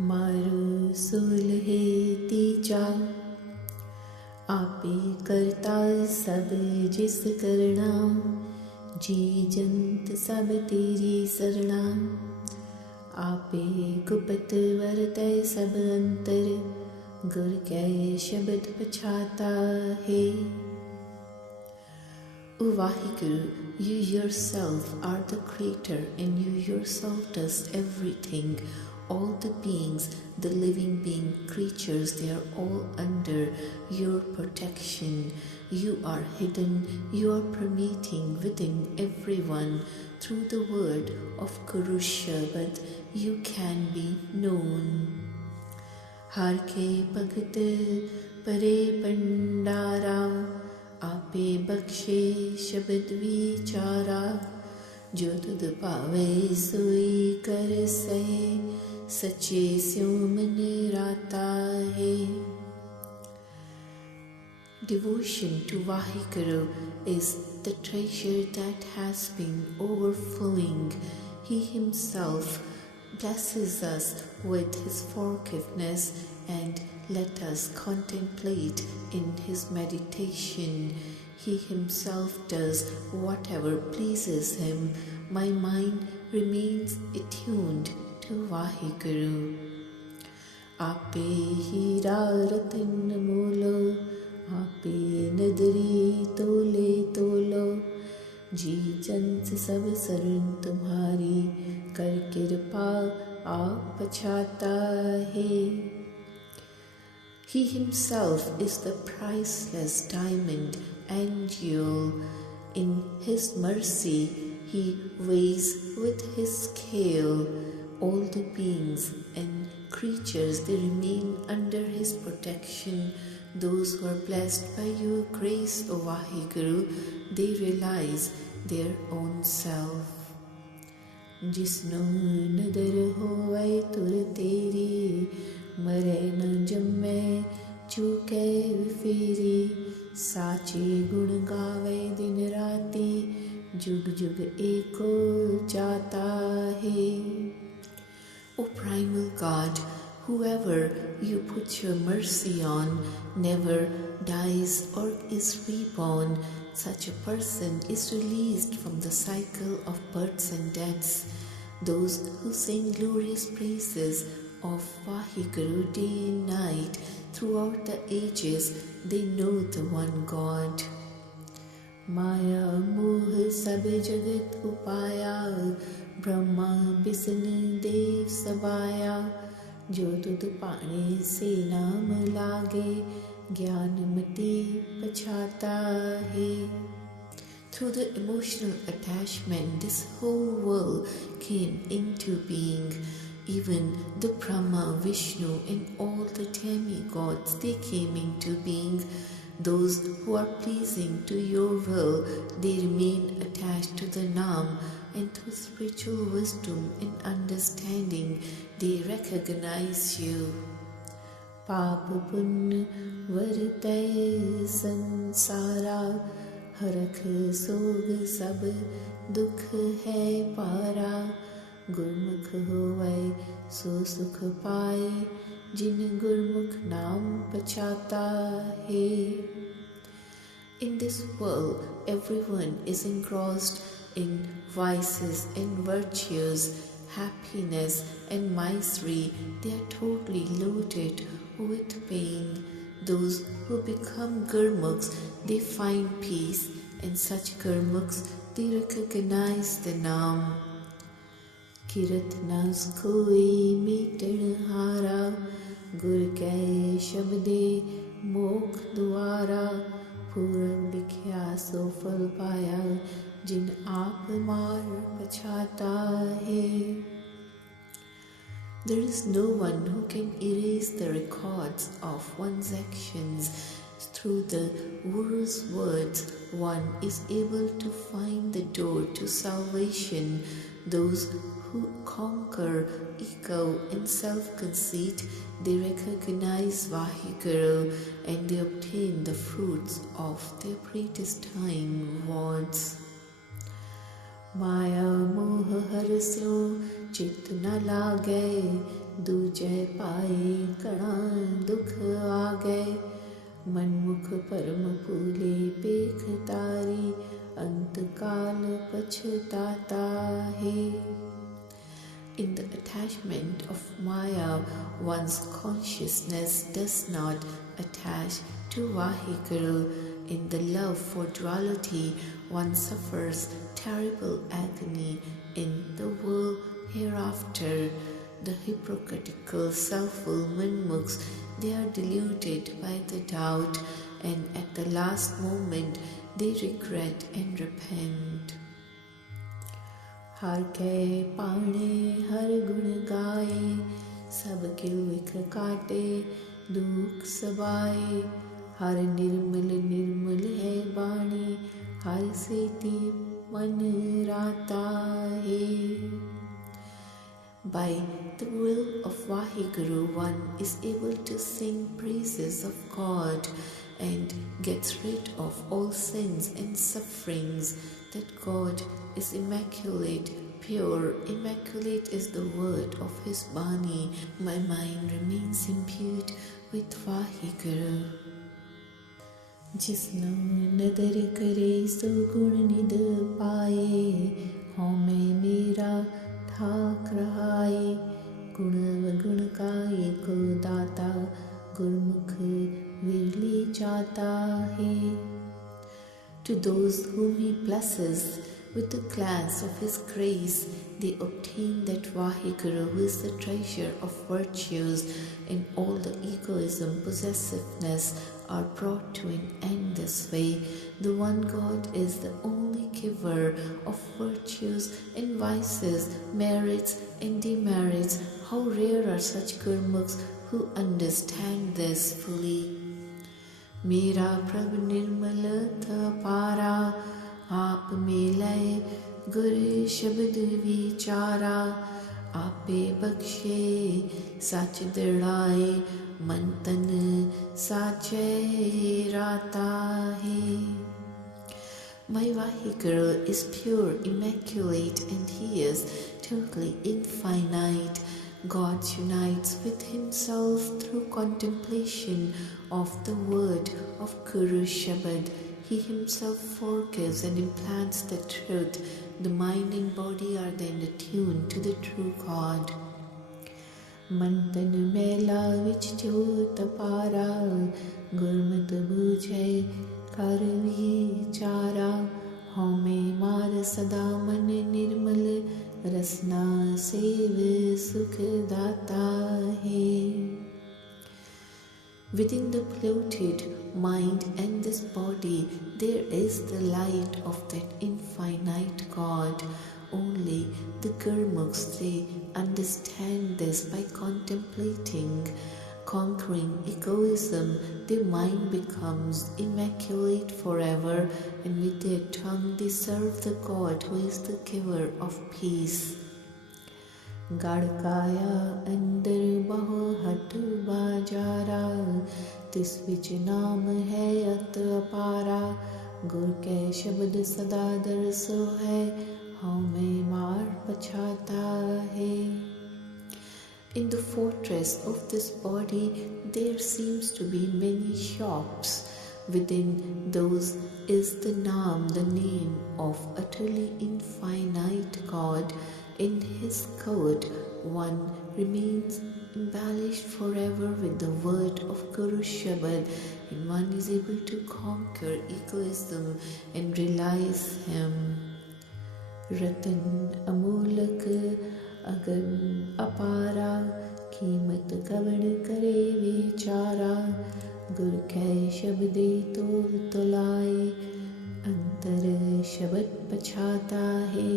मारू सुलहे तीजा, आपे करता सब जिस करना, जी जंत सब तेरी सरना। आपे गुप्त वरतै सब अंतर, गुर कै शब्द पछाता है। O Vaheguru, you yourself are the creator and you yourself does everything. All the beings, the living being creatures, they are all under your protection. You are hidden, you are permeating within everyone. Through the word of Guru Shabad, you can be known. Har ke bhagat pare pandara, आपे बख्शे शब्द विचारा। जो तुद पावे सोई कर सहे, सच्चे स्यों मन राता है। Devotion to Vaheguru is the treasure that has been overflowing. He himself blesses us with his forgiveness and let us contemplate in his meditation. He himself does whatever pleases him. My mind remains attuned to Vaheguru. Ape hira ratan molo, ape nadri tole tolo, जी जंत सब शरण तुम्हारी, कर कृपा आप पछाता है। He himself is the priceless diamond and jewel. In his mercy, he weighs with his scale. All the beings and creatures, they remain under his protection. Those who are blessed by your grace, O Vaheguru, they realize their own self. जिसनो नदर होवे तुर तेरी, मरे न जम्मे चूके फेरी। साचे गुण गावे दिन राती, जुग जुग एको जाता है। O primal God, whoever you put your mercy on never dies or is reborn. Such a person is released from the cycle of births and deaths. Those who sing glorious praises of Vaheguru day and night throughout the ages, they know the one God. Maya moh sab jagat upaya, Brahma Vishnu Dev sabaya। जो तुद पाने से नाम लागे, ज्ञान मति पछाता है। Through the emotional attachment, this whole world came into being. Even the Brahma, Vishnu and all the demigods, they came into being. Those who are pleasing to your will, they remain attached to the Naam, and through spiritual wisdom and understanding, they recognize you. Paap punn vartay sansara, हरख सोग सब दुख है पारा। गुरमुख होवै सो सुख पाए, जिन गुरमुख नाम पछाता है। In this world, everyone is engrossed in vices and virtues, happiness and misery. They are totally loaded with pain. Those who become Gurmukhs, they find peace, and such Gurmukhs, they recognize the Naam. Kirat nas koi meetan hara, Gur kai shabde mokh dwara। पूरब लिखिया सो फल पाया, जिन आप मार पछाता है। There is no one who can erase the records of one's actions. Through the Guru's words, one is able to find the door to salvation. Those who conquer ego and self-conceit, they recognize Vaheguru and they obtain the fruits of their greatest time rewards. Maya moh har syo chit na lage, दूजै पाए कणा दुख आगे, मनमुख परम फूले पेख तारी, अंतकाल पछताता है। In the attachment of Maya, one's consciousness does not attach to Vaheguru. In the love for duality, one suffers terrible agony in the world hereafter. The hypocritical, selfful manmukhs, they are deluded by the doubt, and at the last moment they regret and repent. हर के पाणे हर गुण गाए, सब किल विख काटे दुख सबाए, हर निर्मल निर्मल है बाणी, हर सेति मन राता है। By the will of Vaheguru, one is able to sing praises of God and gets rid of all sins and sufferings. That God is immaculate, pure. Immaculate is the word of His Bani. My mind remains imbued with Vaheguru. जिसनो नदर करे सो गुण निध पाए, हमें मेरा ठाक रहाए, गुण वगुण का एको दाता, गुरमुख विरले जाता है। To those whom He blesses with the glance of His grace, they obtain that Vaheguru who is the treasure of virtues, and all the egoism, possessiveness are brought to an end this way. The one God is the only giver of virtues and vices, merits and demerits. How rare are such gurmukhs who understand this fully. मेरा प्रभु निर्मल पारा, आप मिलाए गुर शब्द विचारा, आपे बख्शे सच दृढ़ाए, मन तन साचे राता है। My Vaheguru is pure, immaculate, and He is totally infinite. God unites with Himself through contemplation of the word of Guru Shabad. He Himself forgives and implants the truth. The mind and body are then attuned to the true God. Mantan mela vich jyot para, gurmat bujhe kar vichara, home mar sada man nirmal, Rasna save सुख दाता है। Within the polluted mind and this body, there is the light of that infinite God. Only the Gurmukhs, they understand this by contemplating. Conquering egoism, their mind becomes immaculate forever, and with their tongue they serve the God who is the giver of peace. Gadkaya andar baho hat bajara, tis vich naam hai at apara, gur ke shabad sada darso hai, hame maar pachata hai. In the fortress of this body, there seems to be many shops. Within those is the Naam, the name of utterly infinite God. In His court, one remains embellished forever with the word of Guru Shabad, and one is able to conquer egoism and realize Him. Ratan amulak agam apara, कीमत कवण करे विचारा, गुर कै शब्दे तो तुलाए, अंतर शब्द पछाता है,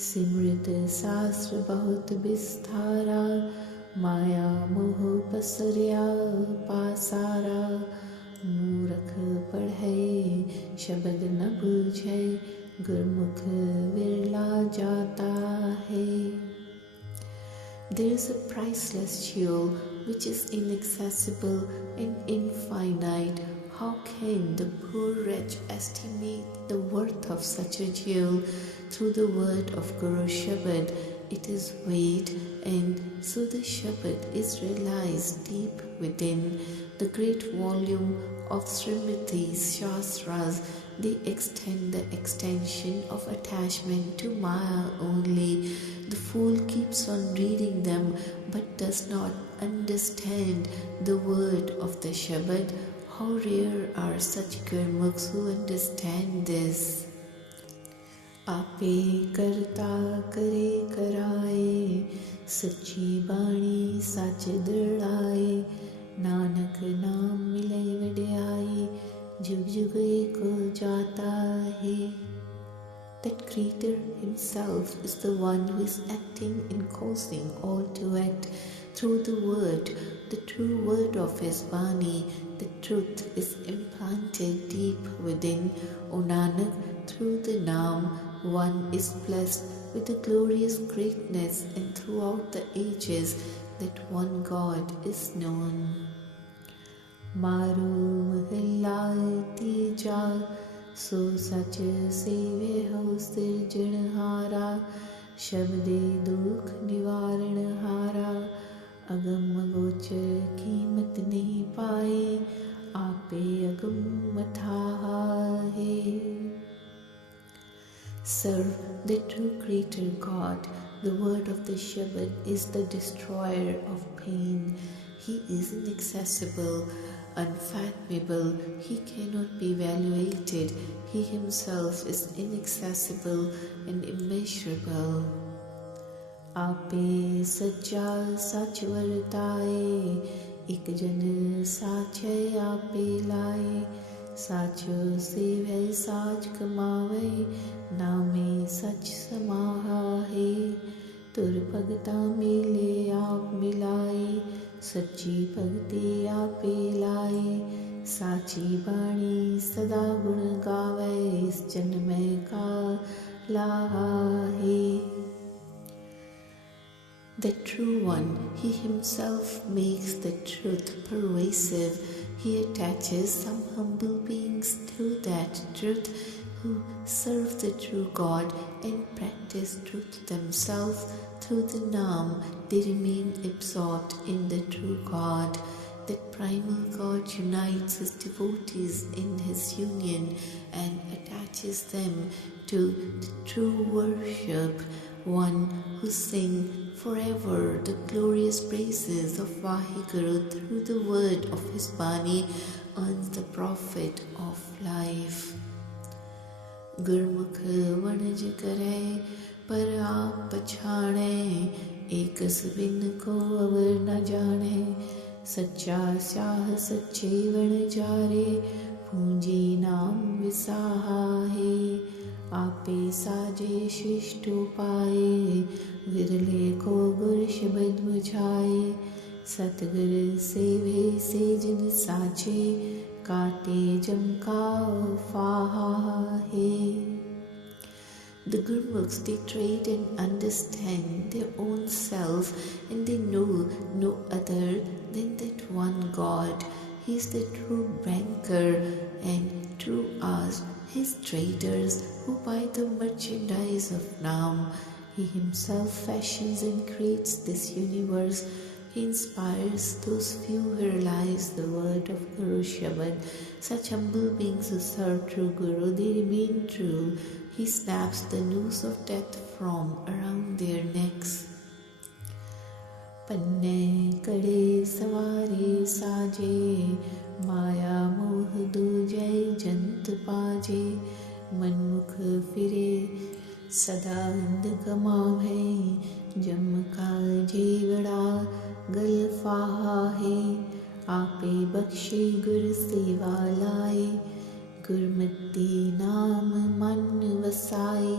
सिमृत शास्त्र बहुत विस्तारा, माया मोह पसरिया पासारा, मूर्ख पढ़े शब्द न बूझे, गुरमुख विरला जाता है। There is a priceless jewel which is inaccessible and infinite. How can the poor wretch estimate the worth of such a jewel? Through the word of Guru Shabad, it is weighed, and so the Shabad is realized deep within. The great volume of Srimati's Shastras, they extend the extension of attachment to Maya only. The fool keeps on reading them but does not understand the word of the Shabad. How rare are such Gurmukhs who understand this. आपे करता करे कराए, सच्ची बाणी सच दृढ़ाए, नानक नाम मिले वड्याई, जुग जुग एको जाता है. That Creator Himself is the one who is acting and causing all to act through the word, the true word of His Bani. The truth is implanted deep within. O Nanak, through the Naam, one is blessed with the glorious greatness, and throughout the ages that one God is known. Maru mahilla tija, so sach seve ho sirjanhara, shabde dukh nivaranhara, agam gochar कीमत नहीं पाए, आपे agam matha hai. Serve the true Creator God. The word of the Shabad is the destroyer of pain. He is inaccessible, unfathomable. He cannot be evaluated. He Himself is inaccessible and immeasurable. आपे सच्चा सच वर्ताए, एक जन साचे आपे लाए, साचो सेवै साच कमावे, नामे सच समाहा है. तुर भगता मिले आप मिलाए, सच्ची भगति आपे लाए, साची बाणी सदा गुण गावे, इस जन्म का लाहा है. The true one, He Himself makes the truth pervasive. He attaches some humble beings to that truth who serve the true God and practice truth themselves. Through the Naam, they remain absorbed in the true God. That primal God unites His devotees in His union and attaches them to the true worship. One who sing forever the glorious praises of Vaheguru through the word of His Bani earns the profit of life. Gurmukh vanaj kare par aap pachhane, ekas bin ko avar na jane, sacha syah sache van jare, पूंजी नाम विसाहा है. आपे साजे शिष्टो पाए, विरले को गुर शब्द बुझाए, सतगुर सेवे से जिन साचे, काटे जम का फाहा है. The Gurmukhs, they trade and understand their own self, and they know no other than that one God. He is the true banker, and through us, His traders, who buy the merchandise of Naam. He Himself fashions and creates this universe. He inspires those few who realize the word of Guru Shabad. Such humble beings who serve true Guru, they remain true. He snaps the noose of death from around their necks. पन्ने कड़े सवारे साजे, माया मोह दूजै जंत पाजे, मनमुख फिरे सदा अंध कमावे, जम का जीवड़ा गल फाहा है. आपे बख्शे गुर सेवा लाए, गुरमति नाम मन वसाए,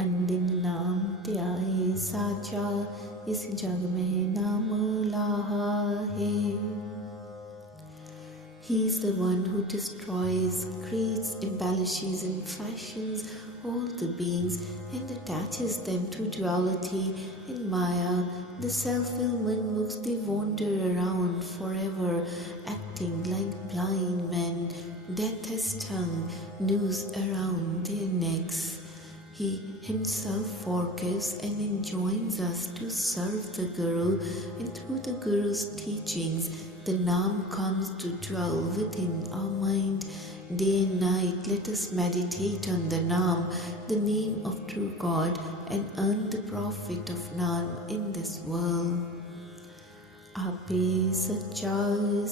अंदिन नाम त्याए साचा, इस जग में नाम लाहा है. He is the one who destroys, creates, embellishes and fashions all the beings and attaches them to duality and Maya. The self-willed Manmukhs, they wander around forever, acting like blind men. Death has tongue, noose around their necks. He himself forgives and enjoins us to serve the Guru, and through the Guru's teachings, the Naam comes to dwell within our mind. Day and night, let us meditate on the Naam, the name of true God, and earn the profit of Naam in this world. Ape sacha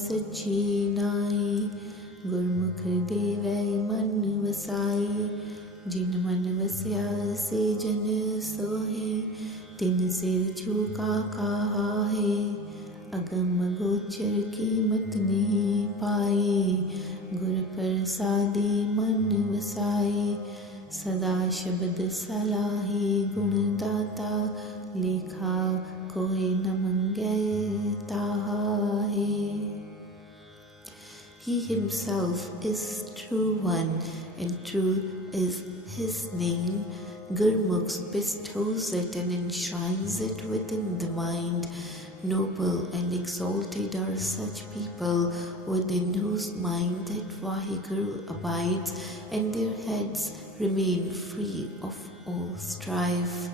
sachi nai, Gurmukh devai man vasai, Jin man vasya se jan sohe, Tin sir chuka kaha hai, Agam gochar कीमत नहीं पाए, गुर प्रसादी मन वसाए, सदा शब्द सलाही गुणदाता, लेखा कोई न मंगे ताहा है. He himself is true one, and true is his name. Gurmukh bestows it and enshrines it within the mind. Noble and exalted are such people within whose mind that Vaheguru abides, and their heads remain free of all strife.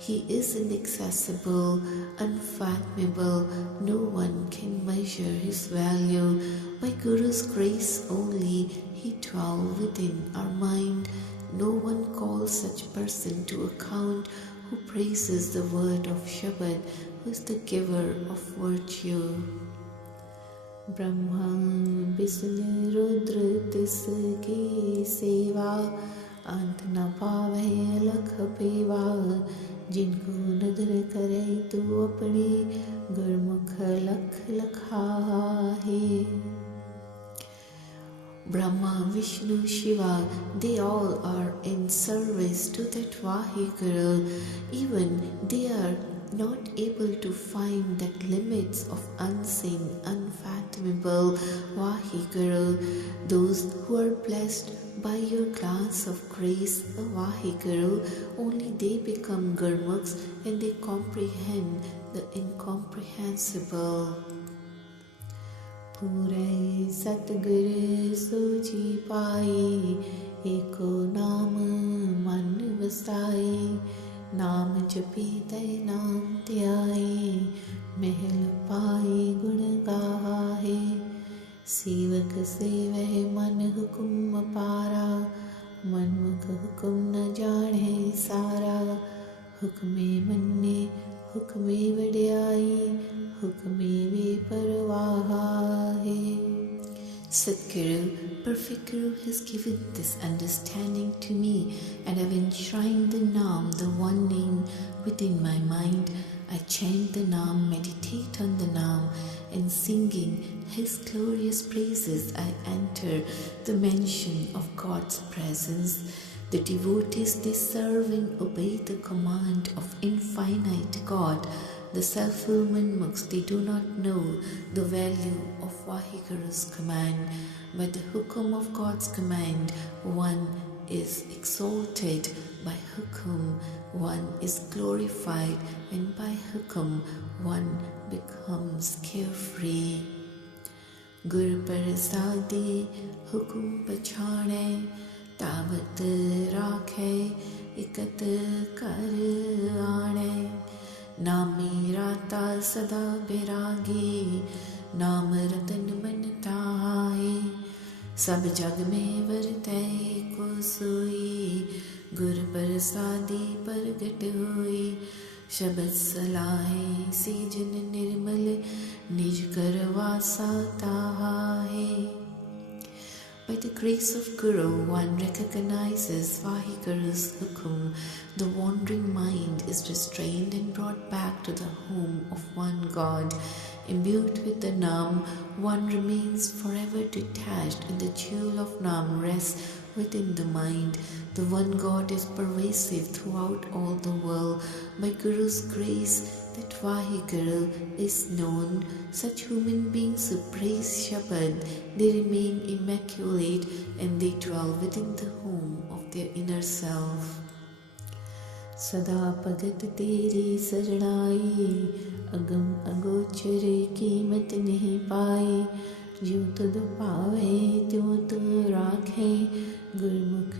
He is inaccessible, unfathomable, no one can measure his value. By Guru's grace only he dwells within our mind. No one calls such person to account who praises the word of Shabad, who is the giver of virtue. Brahma Vishnu Rudra tis ki seva, अंत न पावे लख पेवा, जिनको नदर करे तू अपनी, गुरमुख लख लखाहे. Brahma, Vishnu, Shiva, they all are in service to that Vaheguru. Even they are not able to find that limits of unseen, unfathomable Vaheguru. Those who are blessed by your glance of grace, O Vaheguru, only they become Gurmukhs and they comprehend the incomprehensible. Pure Satguru Suji Pai, Eko Naam Man Vasai, Naam Japi Dai Naam Tyai, Mehel Pai Gun Gahe, Sivak Seveh Man Hukum Para, Manmukh Hukum Na Jane Sara, Hukme Manne Hukme Vadiyai, Hukme Ve Parvaha hai. Sadguru, perfect Guru, has given this understanding to me, and I've enshrined the Naam, the one name, within my mind. I chant the Naam, meditate on the Naam, and singing His glorious praises, I enter the mansion of God's presence. The devotees, they serve and obey the command of infinite God. The self-will Manmukhs, they do not know the value of Vaheguru's command. By the hukum of God's command, one is exalted. By hukum, one is glorified. And by hukum, one becomes carefree. Gur Parasadi hukum pachane, Tavat rakhe ikat kar aane. नामी राता सदा बैरागी, नाम रतन बनता है, सब जग में वरतै को सोई, गुर प्रसादी प्रगट होई, शबद सलाहे सीजन निर्मल, निज करवासा ताहा है. By the grace of Guru, one recognizes Vaheguru's hukum. The wandering mind is restrained and brought back to the home of one God. Imbued with the Naam, one remains forever detached, and the jewel of Naam rests within the mind. The one God is pervasive throughout all the world. By Guru's grace, that Vaheguru is known. Such human beings who praise Shabad, they remain immaculate and they dwell within the home of their inner self. Sada Pagat Teri Saranai, Agam Agochare Kimat Nahi Pai, ज्यों तुध पावे त्यों तुध राखे, गुरमुख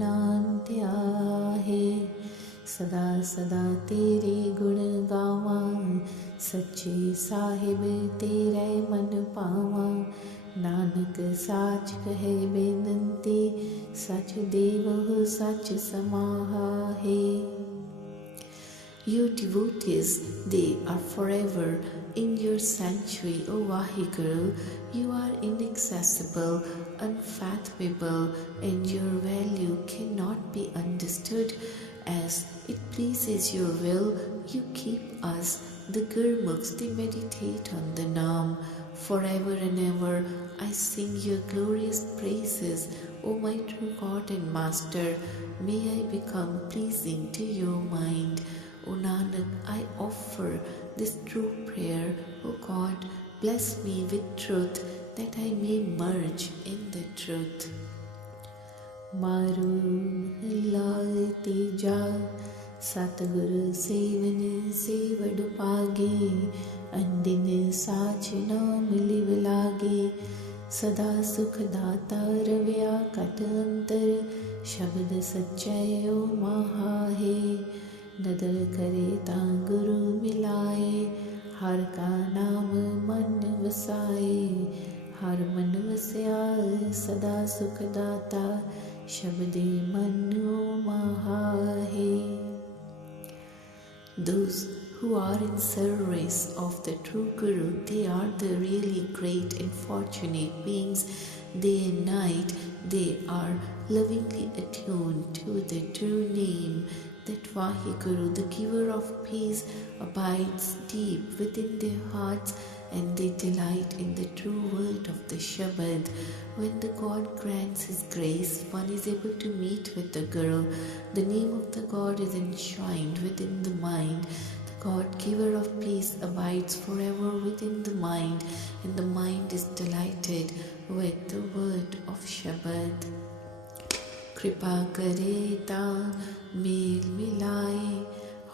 नाम त्याहे। सदा सदा तेरे गुण गावा, सच्चे साहिब तेरे मन पावा। नानक साच कहे बेनंती, सच देवहु सच समाहे। Your devotees, they are forever in your sanctuary, O Vaheguru. You are inaccessible, unfathomable, and your value cannot be understood. As it pleases your will, you keep us, the Gurmukhs, they meditate on the Naam. Forever and ever I sing your glorious praises, O my true God and Master. May I become pleasing to your mind. O Nanak, I offer this true prayer. O God, bless me with truth, that I may merge in the truth. Maru Mahalla Tija, Satguru Sevan Sevadu Pagi, Andin Sachina Miliv Lagi, Sada Sukh Data Ravya Katantar, Shabad Sachayo Mahahe. नदर करे ता गुरु मिलाए, हर का नाम मन वसाए। हर मन वस्या सदा सुख दाता, शब्दे Manu महाहे। Those who are in service of the true Guru, they are the really great and fortunate beings. Day and night they are lovingly attuned to the true name. That Vaheguru, the giver of peace, abides deep within their hearts, and they delight in the true word of the Shabad. When the God grants His grace, one is able to meet with the Guru. The name of the God is enshrined within the mind. The God, giver of peace, abides forever within the mind, and the mind is delighted with the word of Shabad. कृपा करे ता mail मिलाए,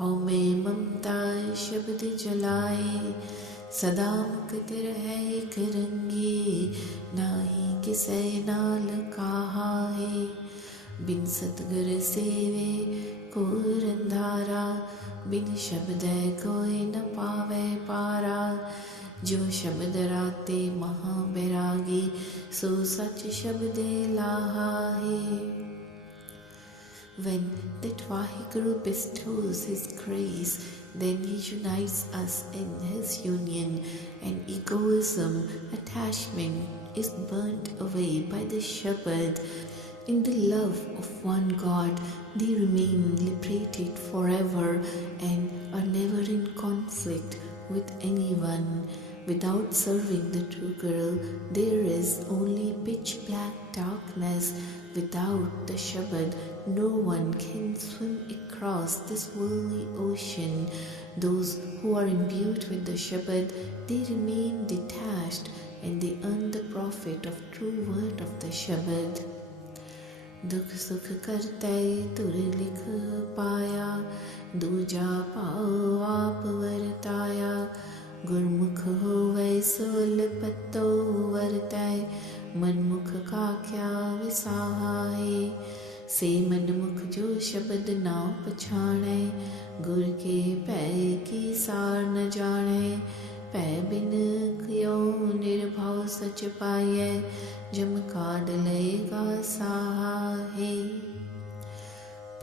हौ में ममता शब्द जलाए। सदा मुक्त रहे एक रंगे, नाही किसे नाल कहाए। बिन सतगुर सेवे को रंधारा, बिन शब्द कोई न पावे पारा। जो शब्द राते महा बैरागी, सो सच शब्द लाहे। When that Vaheguru bestows His grace, then He unites us in His union, and egoism, attachment is burnt away by the Shabad. In the love of one God, they remain liberated forever and are never in conflict with anyone. Without serving the true Guru, there is only pitch black darkness. Without the Shabad, no one can swim across this worldly ocean. Those who are imbued with the Shabad, they remain detached, and they earn the profit of true word of the Shabad. दुख सुख करते तुर लिख पाया, दूजा पाओ आप वरताया। गुरमुख होवे सोल पत्तो वरतै, मनमुख का क्या विसाहाए। से मनमुख जो शब्द ना पछाणै, गुर के पै की सार न जाणै। पै बिन कियो निर्भव सच पाइयै, जम काढ़ लेगा साहे।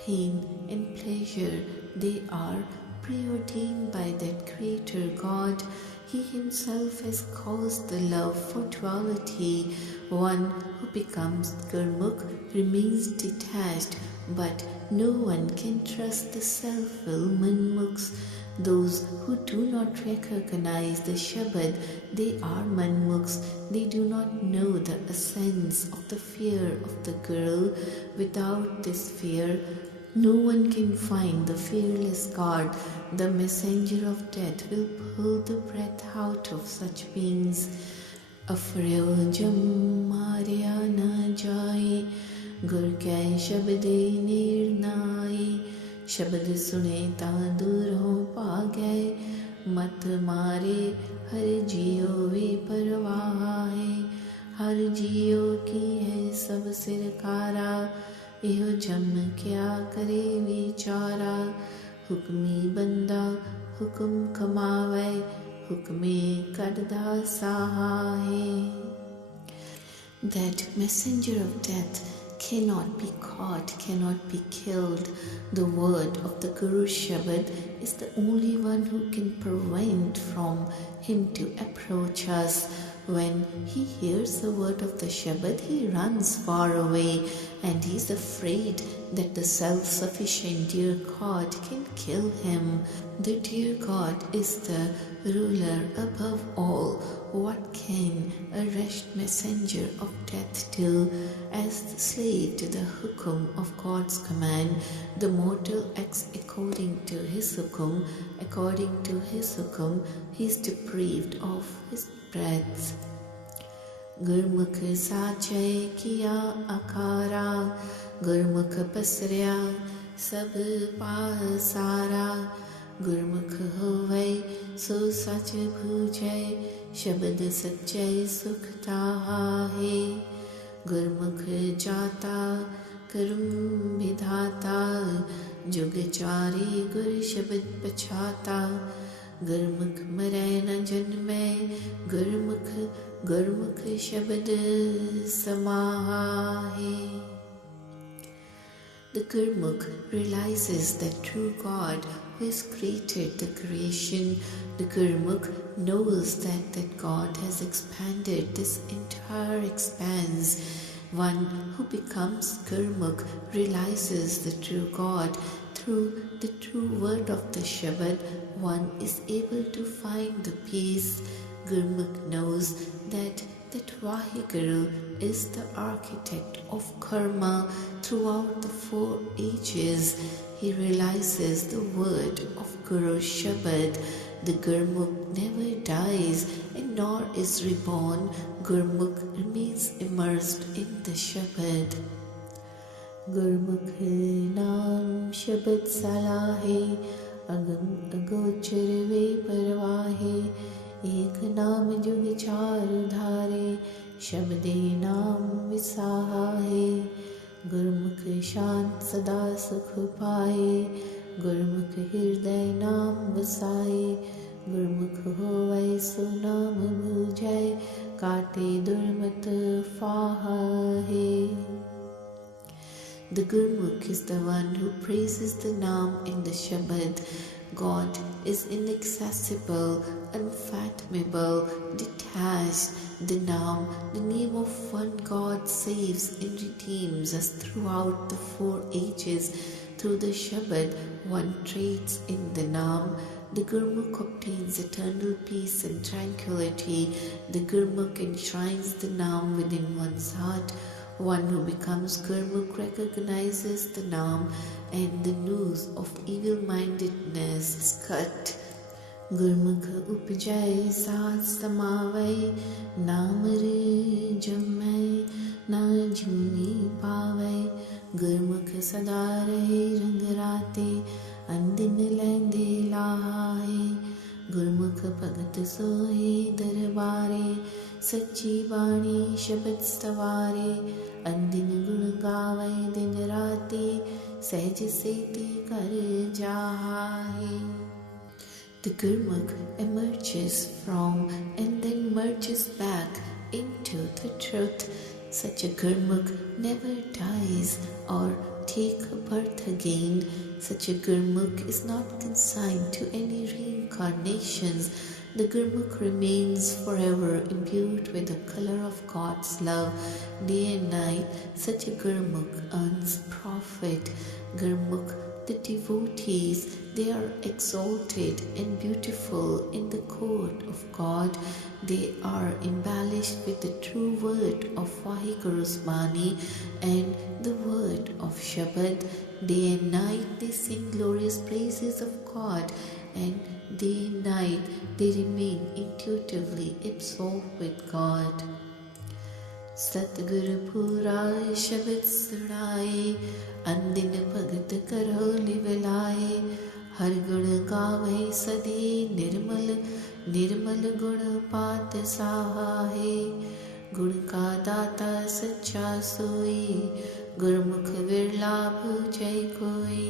Pain and pleasure, they are preordained by that Creator God. He Himself has caused the love for duality. One who becomes Gurmukh remains detached, but no one can trust the self-will Manmukhs. Those who do not recognize the Shabad, they are Manmukhs. They do not know the essence of the fear of the Guru. Without this fear, no one can find the fearless God. The messenger of death will pull the breath out of such beings. Afreo jam marya na jaye, gur kai shabde nirnaye। शब्द सुने ता दूर हो पागे, मत मारे हर जियो वे परवाहे। हर जियो की है सब सिरकारा, इहो जम क्या करे विचारा। हुक्मी बंदा हुक्म कमावे, हुक्मे करदा साहे। That messenger of death cannot be caught, cannot be killed. The word of the Guru Shabad is the only one who can prevent from him to approach us. When he hears the word of the Shabad, he runs far away, and he is afraid that the self-sufficient dear God can kill him. The dear God is the ruler above all. What can a wretched messenger of death do? As the slave to the hukum of God's command, the mortal acts according to his hukum. According to his hukum, he is deprived of his breath. Gurmukh sachay kiya akara, Gurmukh pasrya sab pasara। गुरमुख होवै सो सच भूजै, शब्द सच्चै सुख ताहे। गुरमुख जाता कर्म विधाता, जुग चारी गुर शब्द पछाता। गुरमुख मरै न जन्मै, गुरमुख गुरमुख शब्द समाहे। The Gurmukh realizes that true God who has created the creation. The Gurmukh knows that God has expanded this entire expanse. One who becomes Gurmukh realizes the true God. Through the true word of the Shabad, one is able to find the peace. Gurmukh knows that Vaheguru is the architect of karma throughout the 4 ages. He realizes the word of Guru Shabad. The Gurmukh never dies and nor is reborn. Gurmukh remains immersed in the Shabad. Gurmukh naam Shabad salahe, agam agochar ve parvahe। एक नाम जुग चार धारे, शब्दे नाम विसाहा है। गुरमुख शांत सदा सुख पाए, गुरमुख हृदय नाम वसाए। गुरमुख होवै सो नाम बूझै, काटे दुर्मत फाहा है। The Gurmukh is the one who praises the Naam in the Shabad. God is inaccessible, unfathomable, detached. The Naam, the name of one God, saves and redeems us throughout the 4 ages. Through the Shabad, one trades in the Naam. The Gurmukh obtains eternal peace and tranquility. The Gurmukh enshrines the Naam within one's heart. One who becomes Gurmukh recognizes the Naam, and the noose of evil-mindedness is cut. Gurmukh upjai sath samavai, naam re jammai na juni pavai। Gurmukh sada rahe rang rate, andin lende lahe। Gurmukh bhagat sohe darbare, सच्ची बाणी शब्द सवारे। अंदिन गुण गावै दिन राते, सहज सेति कर जाहे। The Gurmukh emerges from and then merges back into the truth. Such a Gurmukh never dies or take birth again. Such a Gurmukh is not consigned to any reincarnations. The Gurmukh remains forever imbued with the color of God's love. Day and night, such a Gurmukh earns profit. Gurmukh, the devotees, they are exalted and beautiful in the court of God. They are embellished with the true word of Vaheguru's Bani and the word of Shabad. Day and night they sing glorious praises of God, and day and night they remain intuitively absorbed with God. Satguru Pura Shabad Sudai, Andin Bhagat Karo Livalai। हर गुण गावै सदी निर्मल, निर्मल गुण पात साहा है। गुण का दाता सच्चा सोई, गुरमुख विरला भूजय कोई।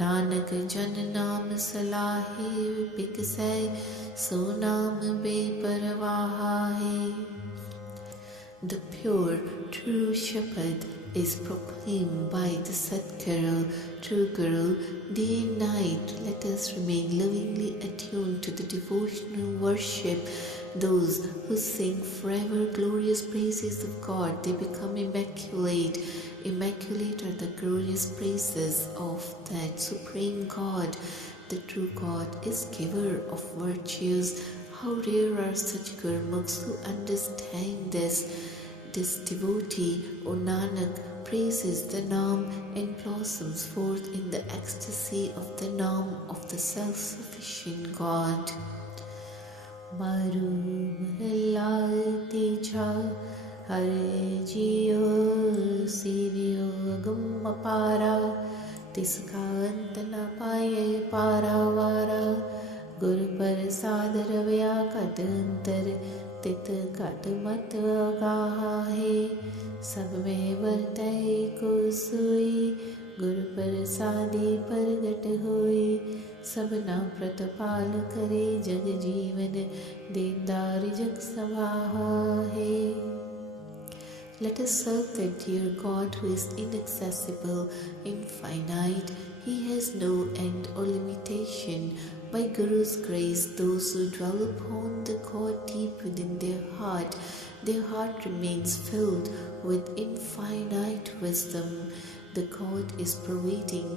नानक जन नाम सलाहे, बिकसै सो नाम बेपरवाहा है। The pure, true shepherd is proclaimed by the Sadguru, true Guru, day and night. Let us remain lovingly attuned to the devotional worship. Those who sing forever glorious praises of God, they become immaculate. Immaculate are the glorious praises of that Supreme God. The true God is giver of virtues. How rare are such gurmukhs who understand this. This devotee, O Nanak, praises the Naam and blossoms forth in the ecstasy of the Naam of the self-sufficient God. Maru mahalla teja hare jiyo sivyo agam apara, tiska ant na paye paravara, Guru prasad ravya katantar, तित cut मत गाहा है, सब में वर्तै को सोई, गुरु प्रसादी प्रगट होई। सबना प्रतिपाल करे जग जीवन, दीनदार जग सभाहा है। Let us serve the dear God who is inaccessible, infinite. He has no end or limitation. By Guru's grace, those who dwell upon the God deep within their heart remains filled with infinite wisdom. The God is permeating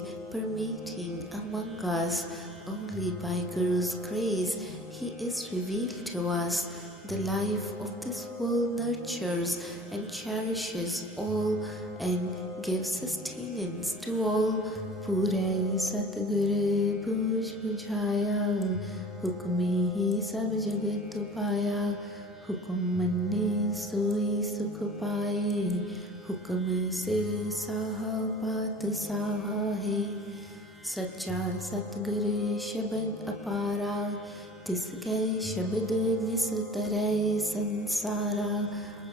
among us. Only by Guru's grace, He is revealed to us. The life of this world nurtures and cherishes all and gives sustenance to all. Pure Satguru bhuj bujhaya, hukme hi sab jagat upaya, hukum manne soi sukh paye, hukum Sehaj Paath saha hai। सच्चा सतगुरु शब्द अपारा, तिस गए शब्द निस्तरै संसारा,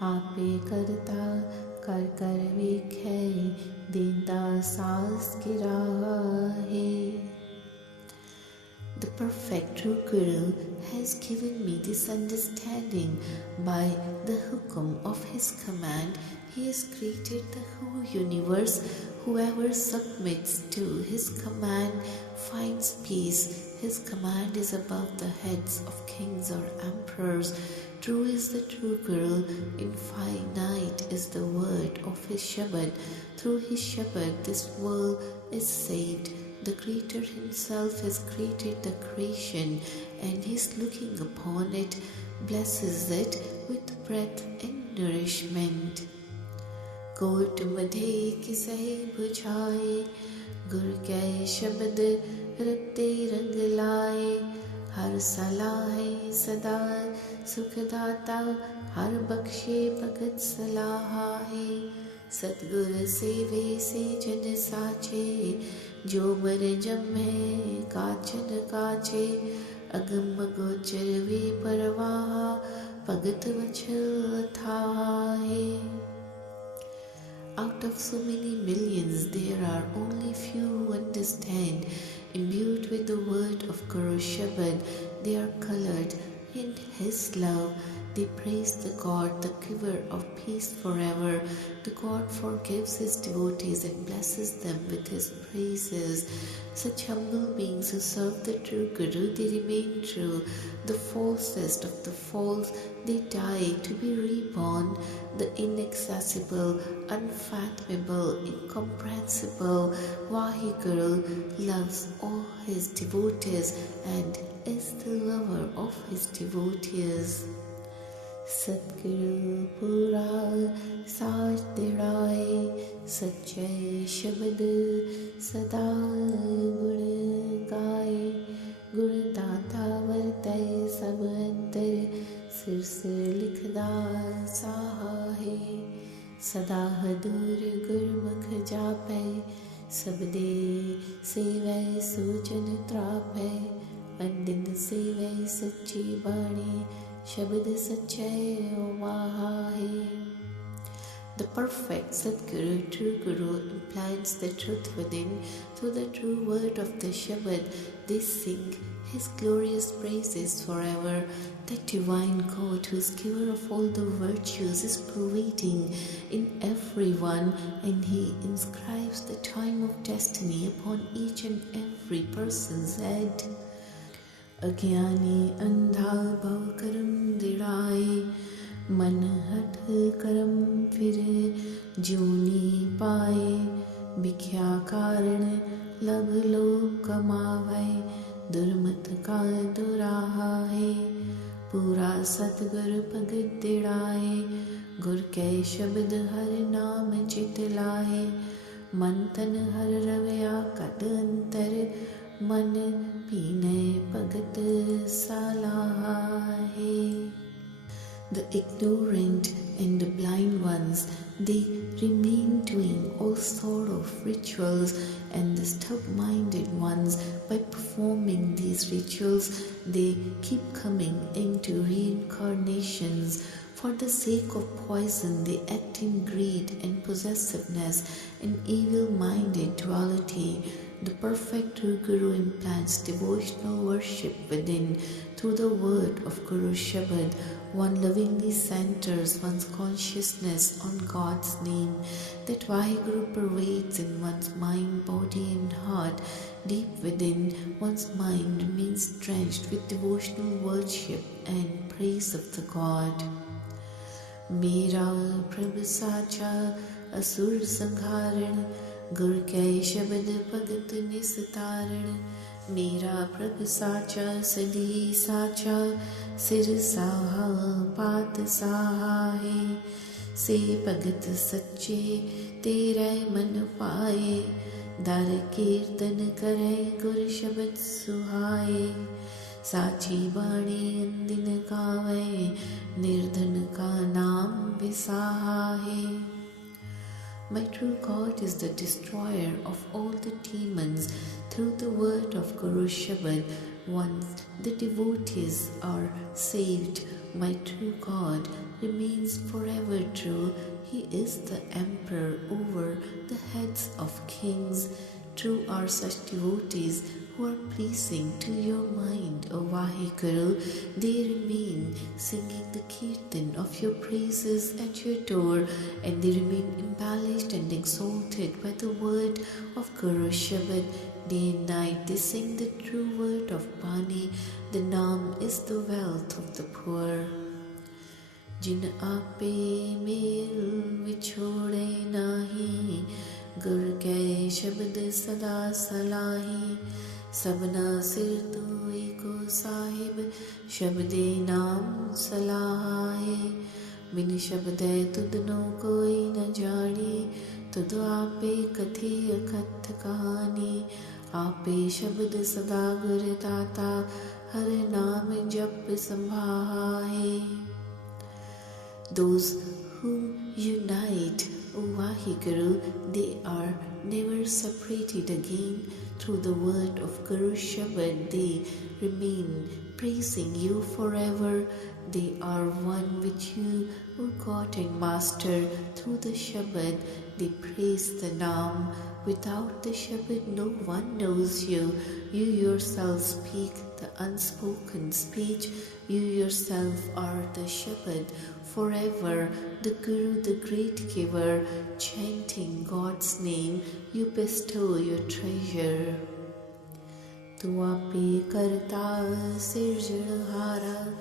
आपे करता कर कर वेखै, देंदा सास गिरा है। The perfect true Guru has given me this understanding. By the hukum of his command, he has created the whole universe. Whoever submits to his command finds peace. His command is above the heads of kings or emperors. True is the true Guru, infinite is the word of his Shabad. Through his Shabad, this world is saved. The Creator himself has created the creation, and he is looking upon it, blesses it with breath and nourishment. कोट मधे किसे बुझाए, गुरु कै शब्द रत्ते रंग लाए। हर सलाहे सदा सुखदाता, हर बख्शे भगत सलाहा है। सतगुर सेवे से जन साचे, जो मर जम्हे काचन काचे। अगम गोचर वे परवाह, भगत वचल था है। Out of so many millions, there are only few who understand. Imbued with the word of Guru Shabad, they are colored in his love. They praise the God, the giver of peace forever. The God forgives his devotees and blesses them with his praises. Such humble beings who serve the true Guru, they remain true. The falsest of the false, they die to be reborn. The inaccessible, unfathomable, incomprehensible Vaheguru loves all his devotees and is the lover of his devotees. Satguru pura saaj tiraye, sache shabad sada gun gaye. Gun data vartay sab antar, sir sir likhda saha hai. Sada hadur gurmukh jape, sabde sevai sojan trape. Andin sevai sachi bani, Shabad Sache Wahe. The perfect Sadguru, true Guru, implants the truth within through the true word of the Shabad. They sing His glorious praises forever. That divine God who is giver of all the virtues is pervading in everyone, and He inscribes the time of destiny upon each and every person's head. Agyani andha bhav karam dirai, मन हठ करम फिर जूनी पाए, भिख्या कारण लब लो कमावे, दुर्मत का दुराहा है, पूरा सतगुर भगत दिड़ाए, गुर के शब्द हर नाम चित लाए, मन तन हर रवया कट अंतर, मन पीने भगत सलाहा है. The ignorant and the blind ones, they remain doing all sort of rituals, and the stub-minded ones, by performing these rituals, they keep coming into reincarnations. For the sake of poison, they act in greed and possessiveness and evil-minded duality. The perfect true Guru implants devotional worship within through the word of Guru Shabad. One lovingly centers one's consciousness on God's name. That Vaheguru pervades in one's mind, body and heart. Deep within, one's mind remains drenched with devotional worship and praise of the God. Mera Prabhu Sacha Asur Sangharan, Gur Ke Shabad Bhagat Nisataran. Mera Prabhu Sacha Sadi Sacha Sir Sehaj Paath Sahe, Se Bhagat Sache Tere Man Paaye, Dar Kirtan Kare Gur Shabad Suhaye, Sachi Bani Andin Kave, Nirdhan Ka Naam Visahe. My true God is the destroyer of all the demons through the word of Guru Shabad. Once the devotees are saved, my true God remains forever true. He is the emperor over the heads of kings. True are such devotees who are pleasing to your mind, O Vaheguru. They remain singing the kirtan of your praises at your door, and they remain embellished and exalted by the word of Guru Shabad. Day and night they sing the true word of Bani. The Naam is the wealth of the poor. Jin ape mel vichhode nahi, Gur ke shabd sada salahi, Sabna sir tu eko sahib, Shabde naam salahe, Bin shabde tudno koi na jani, Tud ape kathi akat kahani, Ape shabd sada gur tata, Har naam jap sambhahe. Those who unite, O Vaheguru, they are never separated again. Through the word of Guru Shabad, they remain praising you forever. They are one with you, O God and Master. Through the Shabad, they praise the Naam. Without the Shabad, no one knows you. You yourself speak the unspoken speech. You yourself are the Shabad. Forever, the Guru, the great giver, chanting God's name, you bestow your treasure. Tu ape karta sirjanhara,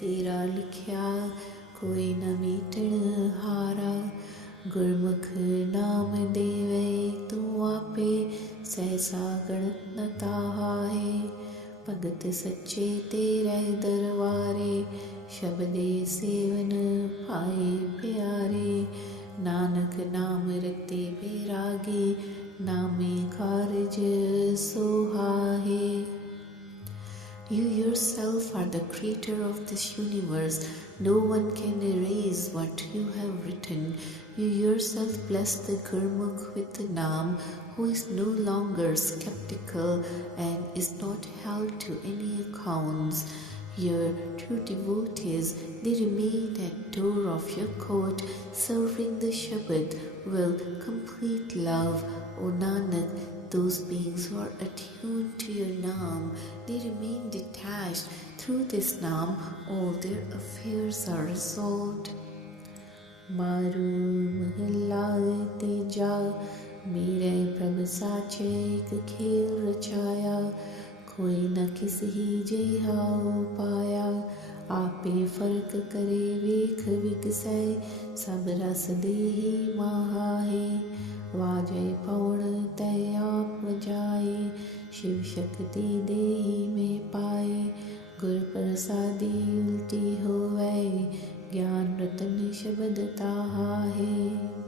tera likhya koi na meetan hara, Gurmukh naam deve tu ape sehsa ganat tahaye, Bhagat sache tere darware, Shabde sevan paaye pyare, Nanak naam rate bairagi, Name karaj sohahe. You yourself are the creator of this universe. No one can erase what you have written. You yourself bless the Gurmukh with the Naam, who is no longer skeptical and is not held to any accounts. Your true devotees, they remain at door of your court, serving the Shabad with complete love. O Nanak, those beings who are attuned to your Naam, they remain detached. Through this Naam, all their affairs are resolved. Maru mahalla teja, mere prabh sache ek khel rachaya, कोई न किसी जेहा पाया, आपे फर्क करे वेख विगसै, सब रस देही माहे, वाजय पौड़ तय आप जाए, शिव शक्ति देही में पाए, गुर प्रसादी उल्टी होवै, ज्ञान रतन शब्द ताहा है।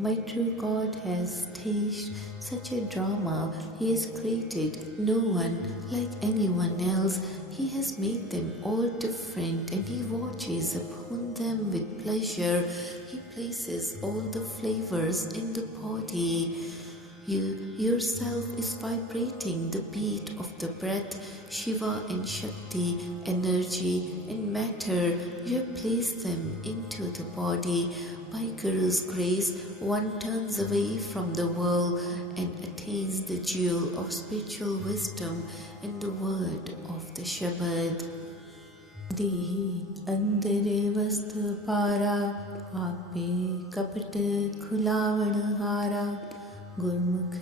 My true God has staged such a drama. He has created no one like anyone else. He has made them all different and He watches upon them with pleasure. He places all the flavors in the body. You yourself is vibrating the beat of the breath. Shiva and Shakti, energy and matter, you have placed them into the body. By Guru's grace, one turns away from the world and attains the jewel of spiritual wisdom and the word of the Shabad. Dehi andare vast para, ape kapat khulavan hara, Gurmukh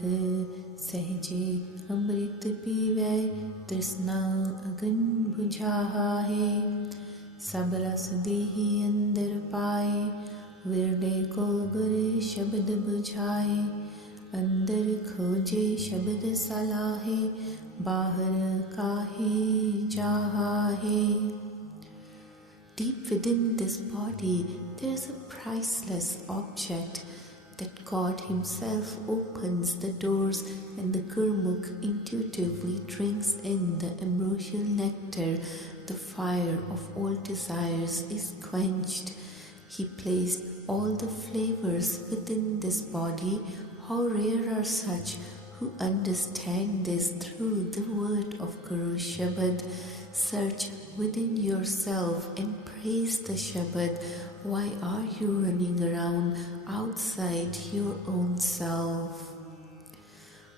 sehje amrit pive, trisna agan bujhaha hai, sab ras dehi andar paye, विरले को गुर शब्द बुझाए, अंदर खोजे शब्द सलाहे, बाहर काहे जाहे. Deep within this body there is a priceless object that God Himself opens the doors and the Gurmukh intuitively drinks in the ambrosial nectar. The fire of all desires is quenched. He placed all the flavors within this body. How rare are such who understand this through the word of Guru Shabad. Search within yourself and praise the Shabad. Why are you running around outside your own self?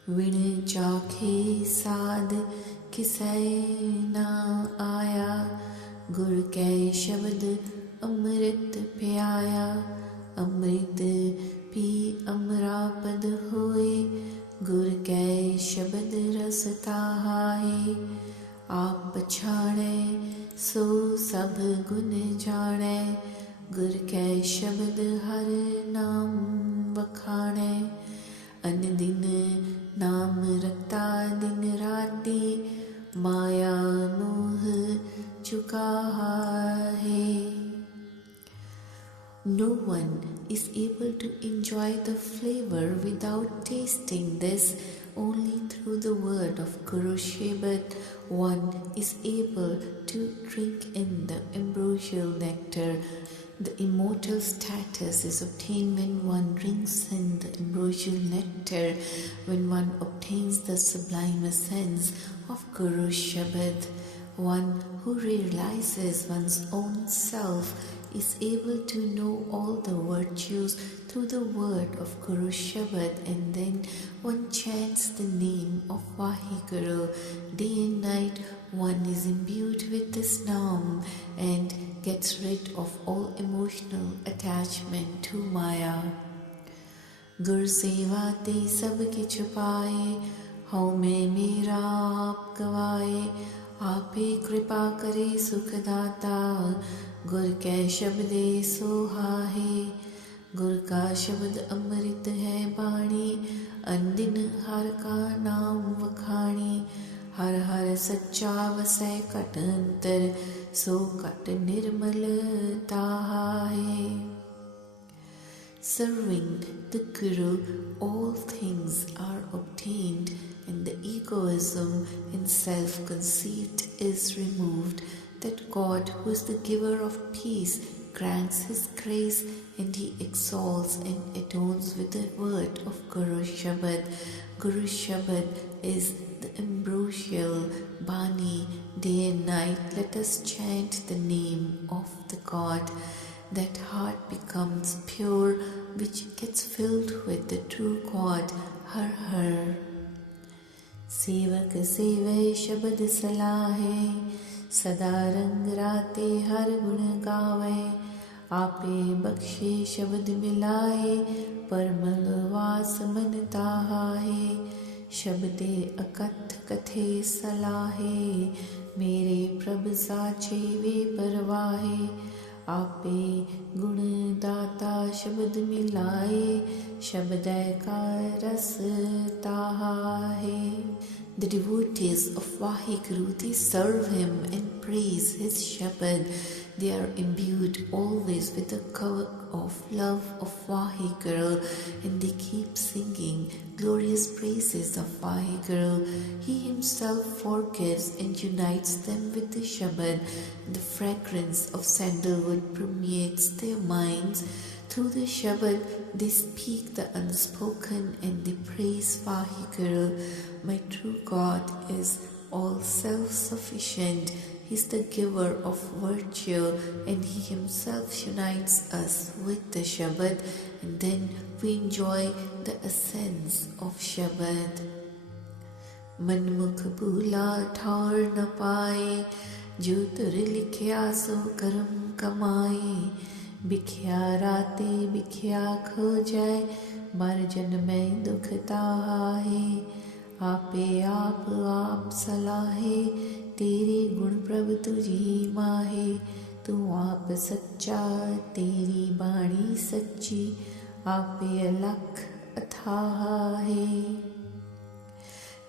Vin chakhe sad kisai na aya, Gur ke Shabad Amrit प्याया, Amrit P अमरापद होए, गुर कै शब्द रस ताहाए, आप पछाणे सो सब गुण जाने, गुर कै शब्द हर नाम वखाणे, अन दिन नाम रता दिन राती, माया मोह चुका है. No one is able to enjoy the flavor without tasting this. Only through the word of Guru Shabad one is able to drink in the ambrosial nectar. The immortal status is obtained when one drinks in the ambrosial nectar, when one obtains the sublime essence of Guru Shabad. One who realizes one's own self is able to know all the virtues through the word of Guru Shabad, and then one chants the name of Vaheguru. Day and night one is imbued with this Naam and gets rid of all emotional attachment to Maya. Gur seva te sab kich paaye, hau mein mera aap gavaye, आपे कृपा करे सुखदाता, गुर कै शब्दे सोहाहे, गुर का शब्द अमृत है बाणी, अनदिन हर का नाम वखाणी, हर हर सच्चा वसै कट अंतर, सो कट निर्मल ताहाहे. Serving the Guru, all things are obtained, and the egoism and self-conceit is removed. That God, who is the giver of peace, grants His grace, and He exalts and adorns with the word of Guru Shabad. Guru Shabad is the ambrosial Bani. Day and night let us chant the name of the God. That heart becomes pure, which gets filled with the true God. Har Har. सेवक सेवै शब्द सलाहे, सदा रंग राते हर गुण गावे। आपे बख्शे शब्द मिलाए, परमल वास मन ताहाहे। शब्दे अकथ कथे सलाहे, मेरे प्रभ साचे वे परवाहे। आपे गुण दाता शब्द मिलाए, शब्द का रस ताहाहे। The devotees of Vaheguru, they serve him and praise his Shabad. They are imbued always with the cover of love of Vaheguru, and they keep singing glorious praises of Vaheguru. He himself forgives and unites them with the Shabad. The fragrance of sandalwood permeates their minds. Through the Shabad, they speak the unspoken and they praise Vaheguru. My true God is all self-sufficient. He is the giver of virtue, and He Himself unites us with the Shabad, and then we enjoy the essence of Shabad. Manmukh bhula thaur na paaye, jo tur likhya so karam kamaye। बिख्या राते बिख्या खो जाए, मर जन्मे दुख ताहाहे। आपे आप सलाहे, तेरे गुण प्रभ तुझी माहे। तू आप सच्चा, तेरी बाणी सच्ची, आपे अलख अथाहाहे।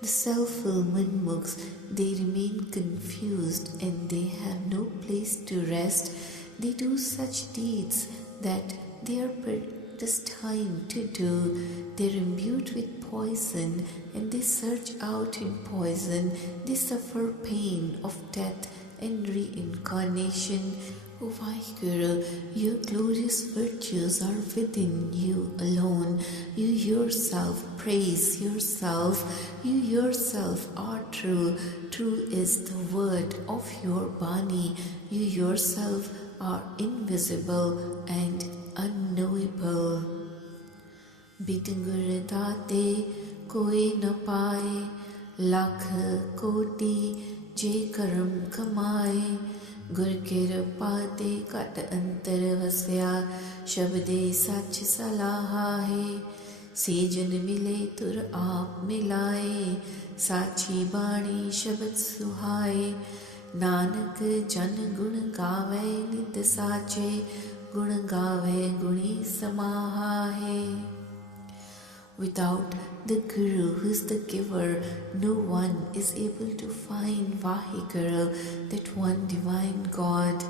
The self-willed manmukhs, they remain confused and they have no place to rest. They do such deeds that they are predestined to do. They are imbued with poison and they search out in poison. They suffer pain of death and reincarnation. O Vaheguru, your glorious virtues are within you alone. You yourself praise yourself. You yourself are true. True is the word of your Bani. You yourself are invisible and unknowable. बिद गुर दाते कोई न पाए, लाख कोटि जे कर्म कमाए। गुर किरपा ते घट अंतर वसया, शब्दे सच सलाहा है। सेजन मिले तुर आप मिलाए, साची बाणी शब्द सुहाए। नानक जन गुण गावे नित साचे, गुण गावे गुणी समाहाहे। Without the Guru, who is the giver, no one is able to find Vaheguru, that one divine God.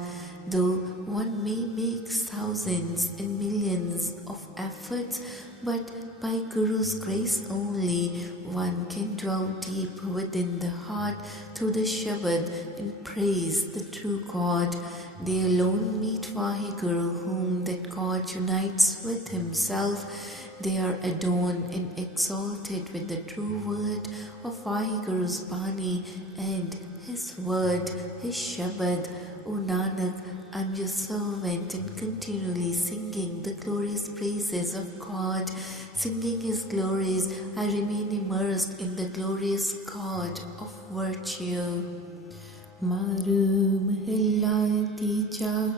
Though one may make thousands and millions of efforts, but by Guru's grace only, one can dwell deep within the heart through the Shabad and praise the true God. They alone meet Vaheguru, whom that God unites with Himself. They are adorned and exalted with the true word of Vaheguru's Bani and His word, His Shabad. O Nanak, I am your servant and continually singing the glorious praises of God. Singing His glories, I remain immersed in the glorious God of virtue. Maru mahilla tija,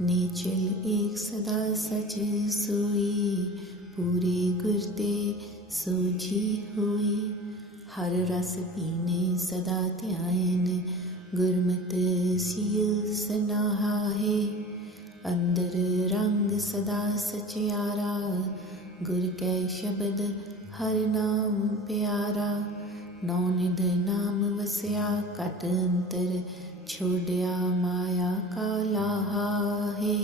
नीचल एक सदा सच सोई। पूरे गुरते सोझी हुई, हर रस पीने सदा ध्यान। Gurmat seal सनाहा है, अंदर रंग सदा सचियारा। गुर कै शब्द हर नाम प्यारा। नौनिध नाम वसया कट अंतर, छोड़या माया का लाहा है।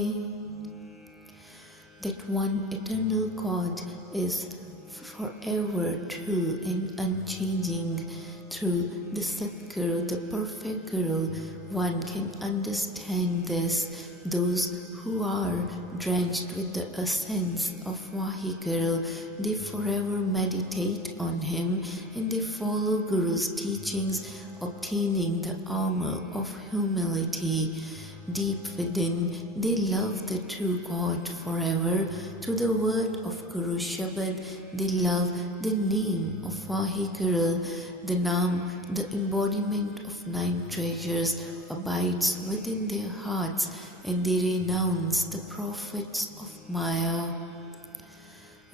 That one eternal God is forever true and unchanging. Through the Satguru, the perfect Guru, one can understand this. Those who are drenched with the essence of Vaheguru, they forever meditate on him and they follow Guru's teachings, obtaining the armor of humility. Deep within, they love the true God forever. To the word of Guru Shabad, they love the name of Vaheguru. The Naam, the embodiment of 9 treasures, abides within their hearts, and they renounce the prophets of Maya.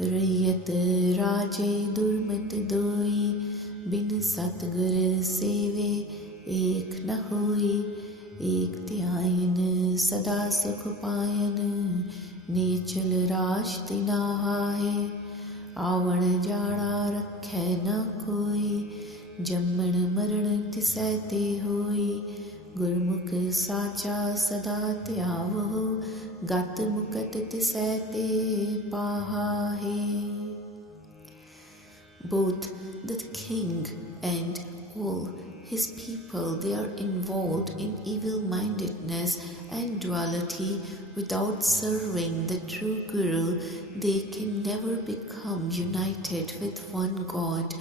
Rayat Raje Durmat Doi, bin Satgur Seve ek na hoi. एक त्यायन सदा सुख पायन नेचल राश तिनाहा है आवण जाड़ा रखे न कोई जम्मण मरण तिसैते होई गुरमुख साचा सदा त्यावो गत मुकत तिसैते पाहा है. Both the king and all his people, they are involved in evil-mindedness and duality. Without serving the true Guru, they can never become united with one God.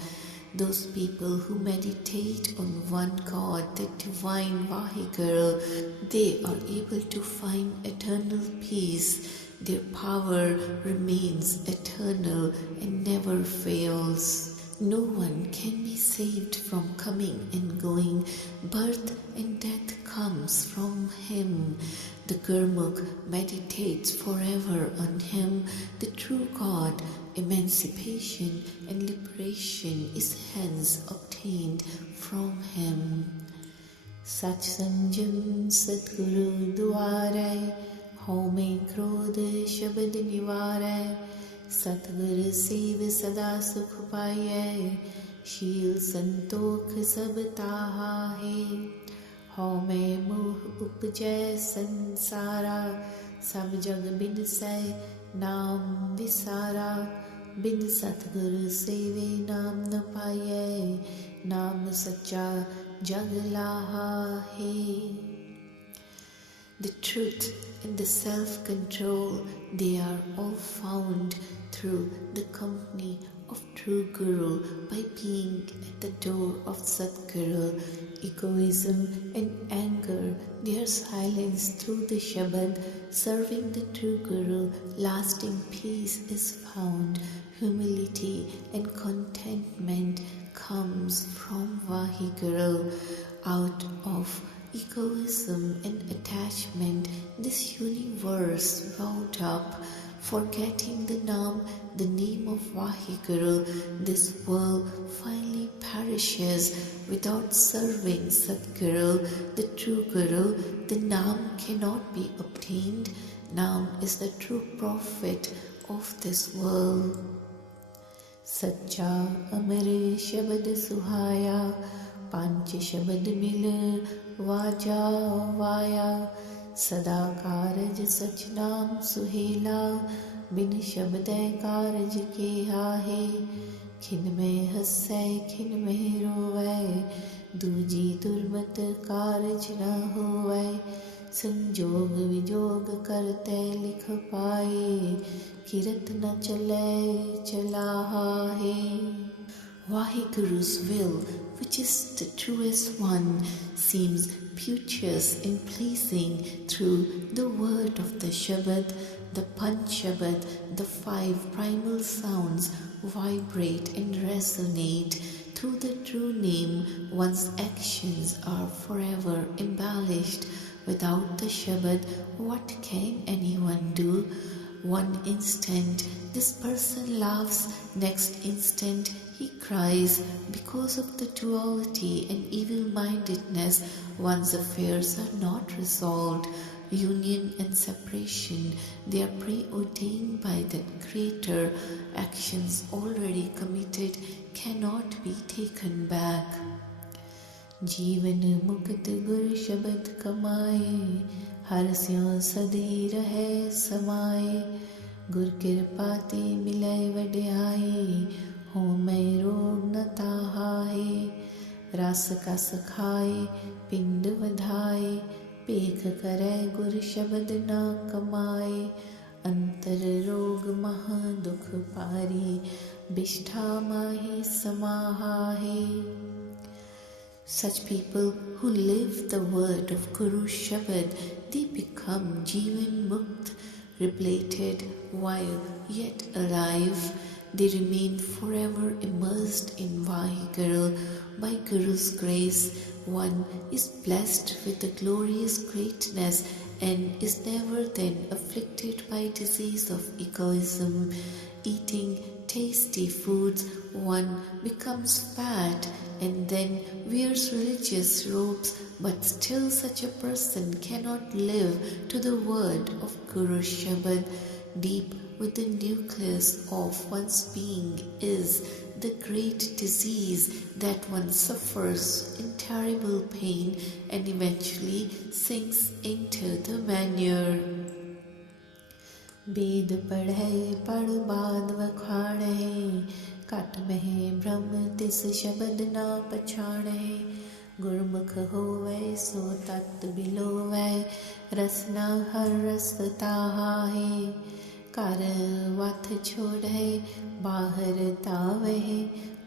Those people who meditate on one God, the divine Vaheguru, they are able to find eternal peace. Their power remains eternal and never fails. No one can be saved from coming and going. Birth and death comes from him. The Gurmukh meditates forever on him, the true God. Emancipation and liberation is hence obtained from him. Sach Sanjam Satguru Duare, Home Krodh Shabad Nivare, Satgur Sev Sada Sukh Paye, Sheel Santokh Sab Taha Hai, Home Moh Upjay Sansara, Sab Jag Bin Say Naam Visara, Bin Satgur Seve Naam Na Paye, Naam Sacha Jag Laha Hai. The truth and the self-control, they are all found through the company of true Guru by being at the door of Satguru. Egoism and anger, they are silenced through the Shabad. Serving the true Guru, lasting peace is found. Humility and contentment comes from Vaheguru. Out of egoism and attachment, this universe wound up. Forgetting the Naam, the name of Vaheguru, this world finally perishes. Without serving Satguru, the true Guru, the Naam cannot be obtained. Naam is the true prophet of this world. Sacha Amare Shabad Suhaya, Panch Shabad Mil Vaja Vaya, Sada Karaj Sach Naam Suhela, Bin Shabad Karaj Keha Hai, Khin mein hasse khin mein rowe, Duji durmat karaj na howe, Sanjog vijog karte likh paaye, Kirat na chale chalaha hai. Vaheguru's will, which is the truest one, seems beauteous and pleasing through the word of the Shabad, the Panch Shabad. The 5 primal sounds vibrate and resonate. Through the true name, one's actions are forever embellished. Without the Shabad, what can anyone do? One instant, this person laughs, next instant, he cries. Because of the duality and evil-mindedness, one's affairs are not resolved. Union and separation, they are preordained by the Creator. Actions already committed cannot be taken back. जीवन मुक्त गुर शब्द कमाए, हर स्यों सदी रहे समाए, गुर कृपा ते मिले वड्याई, हो मैं रोग न ताहा है, रस कस खाए, पिंड वधाए, पेख करे गुर शब्द ना कमाए, अंतर रोग महा दुख पारी, बिष्ठा माहि समाहाहे. Such people who live the word of Guru Shabad, they become Jivan Mukt, repleted while yet alive. They remain forever immersed in Vaheguru. By Guru's grace, one is blessed with the glorious greatness and is never then afflicted by disease of egoism. Eating tasty foods, one becomes fat and then wears religious robes, but still such a person cannot live to the word of Guru Shabad. Deep within the nucleus of one's being is the great disease that one suffers in terrible pain and eventually sinks into the manure. वेद पढ़े पढ़ बाद वखाणे, cut महे ब्रह्म तिस शब्द ना पछाणे. गुरमुख होवे सो तत् बिलोवे, रसना हर रस ताहाहे. कर वथ छोड़े बाहर तावहे,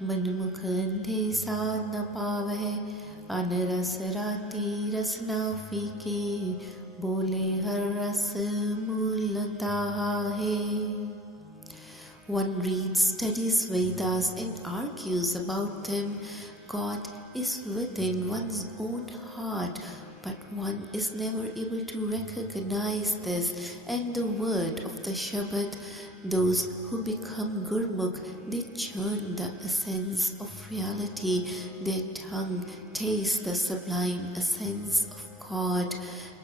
मनमुख अंधे साध न पावहे. अनरस राती रसना फीके, बोले हर रस मूल ताहाहे. One reads, studies Vedas and argues about them. God is within one's own heart, but one is never able to recognize this and the word of the Shabad. Those who become Gurmukh, they churn the essence of reality. Their tongue tastes the sublime essence of God.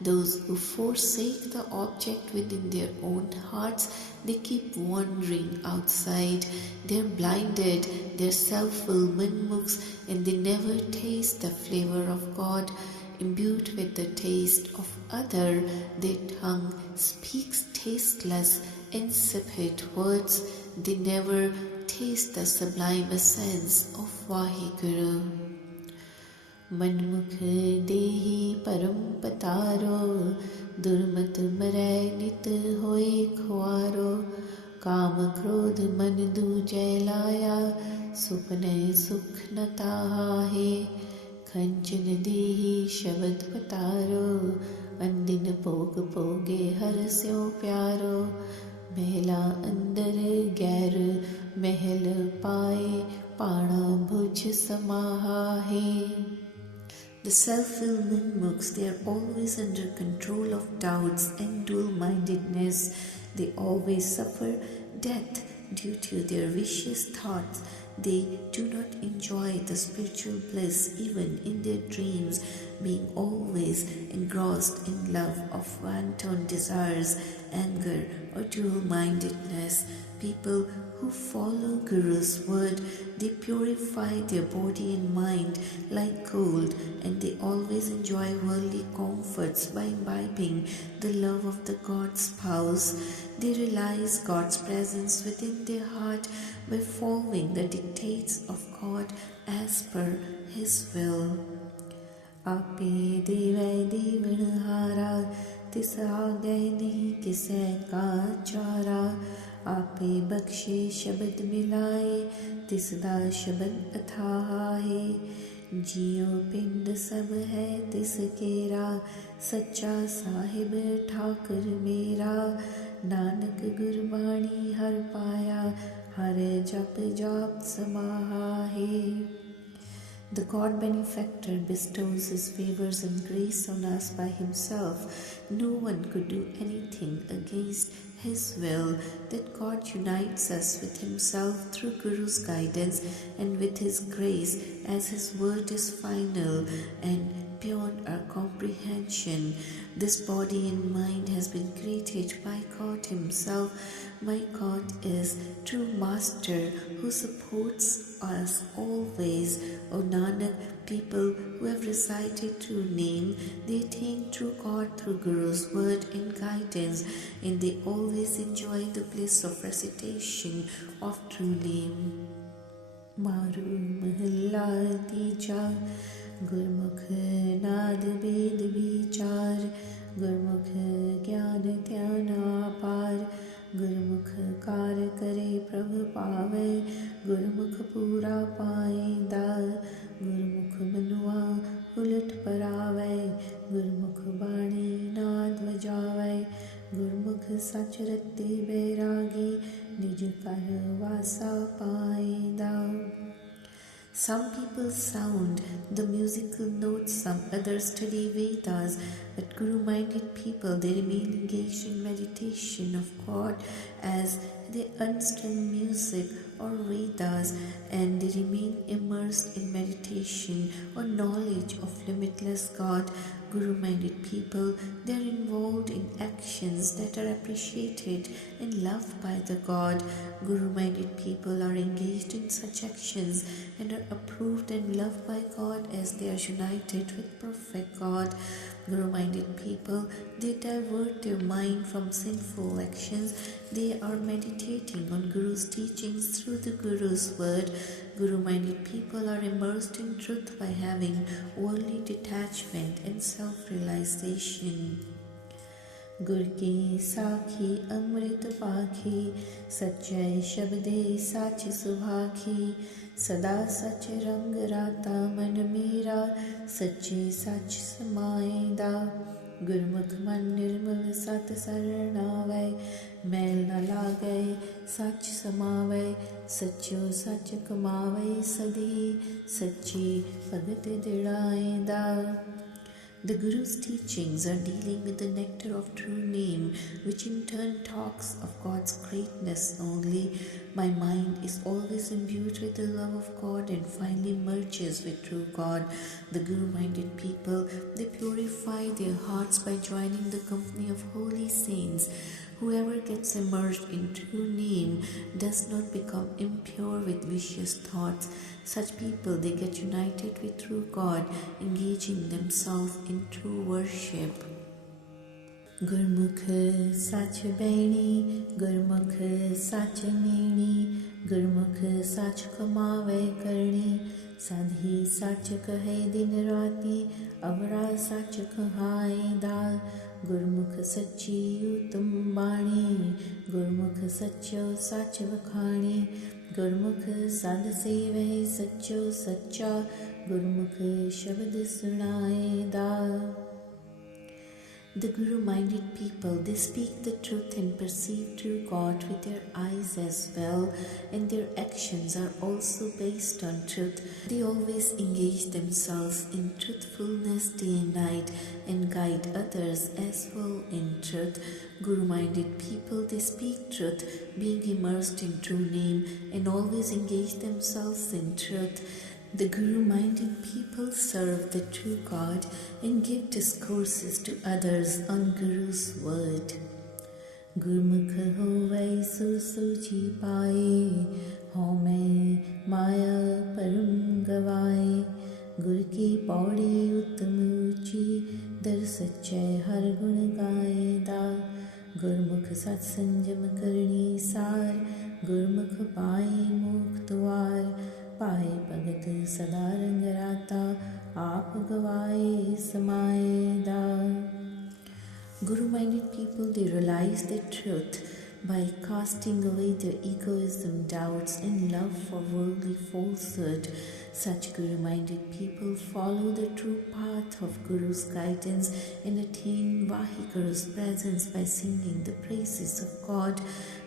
Those who forsake the object within their own hearts, they keep wandering outside. They're blinded, they're self-will manmukhs, and they never taste the flavor of God. Imbued with the taste of other, their tongue speaks tasteless, insipid words. They never taste the sublime essence of Vaheguru. मनमुख देहि परम पतारो, दुर्मत मरै नित होए खुआरो. काम क्रोध मन दूजै लाया, सुपने सुख न ताहाहे. खंचन देहि शब्द पतारो, अंदिन भोग भोगे हर स्यो प्यारो. महला अंदर गैर महल पाए, पाणा भुज समाहाहे. The self-willed manmukhs, they are always under control of doubts and dual-mindedness. They always suffer death due to their vicious thoughts. They do not enjoy the spiritual bliss even in their dreams, being always engrossed in love of wanton desires, anger, or dual-mindedness. People who follow Guru's word, they purify their body and mind like gold, and they always enjoy worldly comforts by imbibing the love of the God spouse. They realize God's presence within their heart by following the dictates of God as per His will. आपे देवै देवनहारा, तिस आगे नहीं किसे का चारा. आपे बख्शे शब्द मिलाए, तिसदा शब्द अथाहा है. जियो पिंड सब है तिस केरा, सच्चा साहिब ठाकुर मेरा. नानक गुरबाणी हर पाया, हर जप जाप समाहा है. The God benefactor bestows His favors and grace on us by Himself. No one could do anything against His will. That God unites us with Himself through Guru's guidance and with His grace, as His word is final and beyond our comprehension. This body and mind has been created by God Himself. My God is true Master who supports us always. O Nanak, people who have recited true name, they attain true God through Guru's word and guidance, and they always enjoy the bliss of recitation of true name. Maru Mahalla Tija, गुरमुख नाद वेद विचार, गुरमुख ज्ञान ध्यान अपार, गुरमुख car करे प्रभु पावे, गुरमुख पूरा पाए दाल, गुरमुख मनुआ उलट परावे, गुरमुख बाणी नाद बजावे, गुरमुख सच रत्ते बैरागी, निज कर वासा पाए दाल. Some people sound the musical notes, some others study Vedas, but Guru-minded people, they remain engaged in meditation of God as they unstring music or Vedas, and they remain immersed in meditation or knowledge of limitless God. Guru-minded people, they are involved in actions that are appreciated and loved by the God. Guru-minded people are engaged in such actions and are approved and loved by God as they are united with perfect God. Guru-minded people, they divert their mind from sinful actions. They are meditating on Guru's teachings through the Guru's word. Guru-minded people are immersed in truth by having worldly detachment and self-realization. गुर की साखी अमृत पाखी, सच्चे शब्दे साच सुभाखी, सदा सच रंग राता मन मेरा, सच्चे सच समाएदा. गुरमुख मन निर्मल सत सरणावै, मैल न लागै सच समावै, सच्चो सच कमावै सदी, सच्ची भगत दिड़ाएदा. The Guru's teachings are dealing with the nectar of true name, which in turn talks of God's greatness only. My mind is always imbued with the love of God and finally merges with true God. The Guru-minded people, they purify their hearts by joining the company of holy saints. Whoever gets immersed in true name does not become impure with vicious thoughts. Such people, they get united with true God, engaging themselves in true worship. Gurmukh sach baini, Gurmukh sach neni, Gurmukh sach kamave karni, sadhi sach kahe din rati, avra sach kahaye dal. Gurmukh sachi utam bani, Gurmukh sacho sach vakhani, Gurmukh sad seve sacho sacha, Gurmukh shabad sunaye dal. The Guru-minded people, they speak the truth and perceive true God with their eyes as well, and their actions are also based on truth. They always engage themselves in truthfulness day and night and guide others as well in truth. Guru-minded people, they speak truth, being immersed in true name, and always engage themselves in truth. The Guru-minded people serve the true God and give discourses to others on Guru's word. Gurmukh hovai susuchi paye, home maya param gavaye, Gur ki paudi uttam uchi, dar sachai har gun gaye da. Gurmukh sat sanjam karni sar, Gurmukh paye mukh dwar, पाए भगत सदा रंग राता, आप गवाए समाए दा. Guru-minded people, they realize the truth by casting away their egoism, doubts, and love for worldly falsehood. Such Guru-minded people follow the true path of Guru's guidance and attain Vahiguru's presence by singing the praises of God.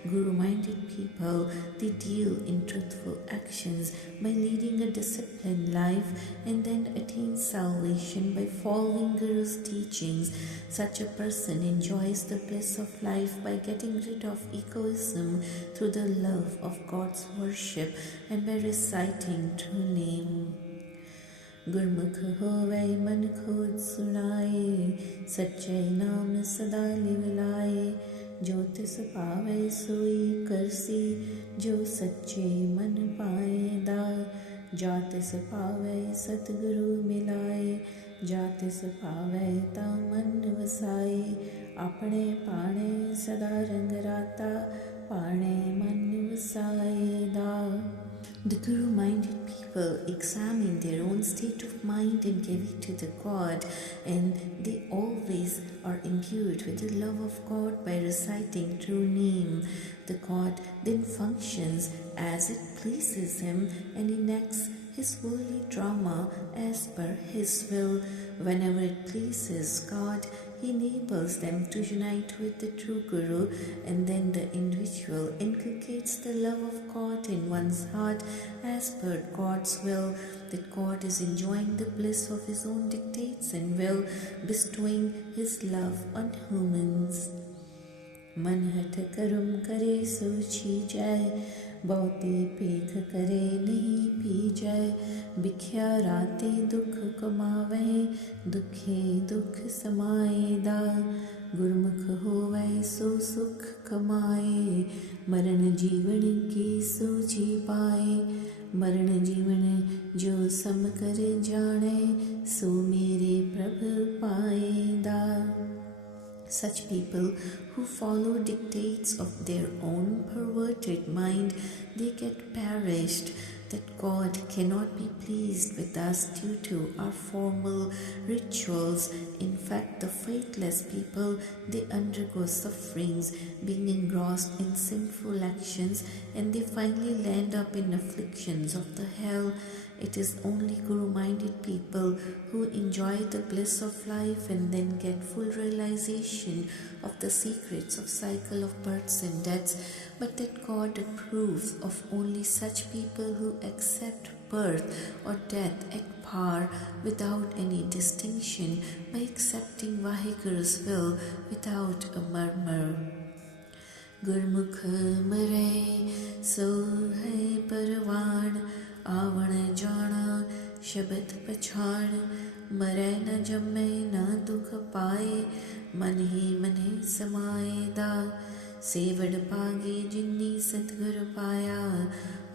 Guru-minded people, they deal in truthful actions by leading a disciplined life and then attain salvation by following Guru's teachings. Such a person enjoys the bliss of life by getting rid of egoism through the love of God's worship and by reciting true name. Gurmukh hovai man khod sunaye, सच्चे नाम सदा लिवलाए, जो तिस पावे सोई करसी, जो सच्चे मन पाए दा. जा तिस पावे सतगुरु मिलाए, जा तिस पावे ता मन वसाए, अपने पाणे सदा रंग राता, पाणे मन वसाए दा. The Guru-minded people examine their own state of mind and give it to the God, and they always are imbued with the love of God by reciting true name. The God then functions as it pleases him and enacts his worldly drama as per his will. Whenever it pleases God, he enables them to unite with the true Guru, and then the individual inculcates the love of God in one's heart as per God's will, that God is enjoying the bliss of his own dictates and will, bestowing his love on humans. मन हठ कर्म करे सोची जाए, बहुते पेख करे नहीं P जाए, बिख्या राते दुख कमावे, दुखे दुख समाएदा, गुरमुख होवे सो सुख कमाए, मरण जीवन की सूझी पाए, मरण जीवन जो सम कर जाने, सो मेरे प्रभु पाएदा. Such people who follow dictates of their own perverted mind, they get perished, that God cannot be pleased with us due to our formal rituals. In fact, the faithless people, they undergo sufferings, being engrossed in sinful actions, and they finally land up in afflictions of the hell. It is only Guru-minded people who enjoy the bliss of life and then get full realization of the secrets of cycle of births and deaths, but that God approves of only such people who accept birth or death at par without any distinction, by accepting Vaheguru's will without a murmur. Gurmukh mare so hai parwan, आवण जाना शब्द पछाण, मरै न जम्मै न दुख पाए, मन ही समाएदा, सेवड़ पागे जिन्नी सतगुर पाया,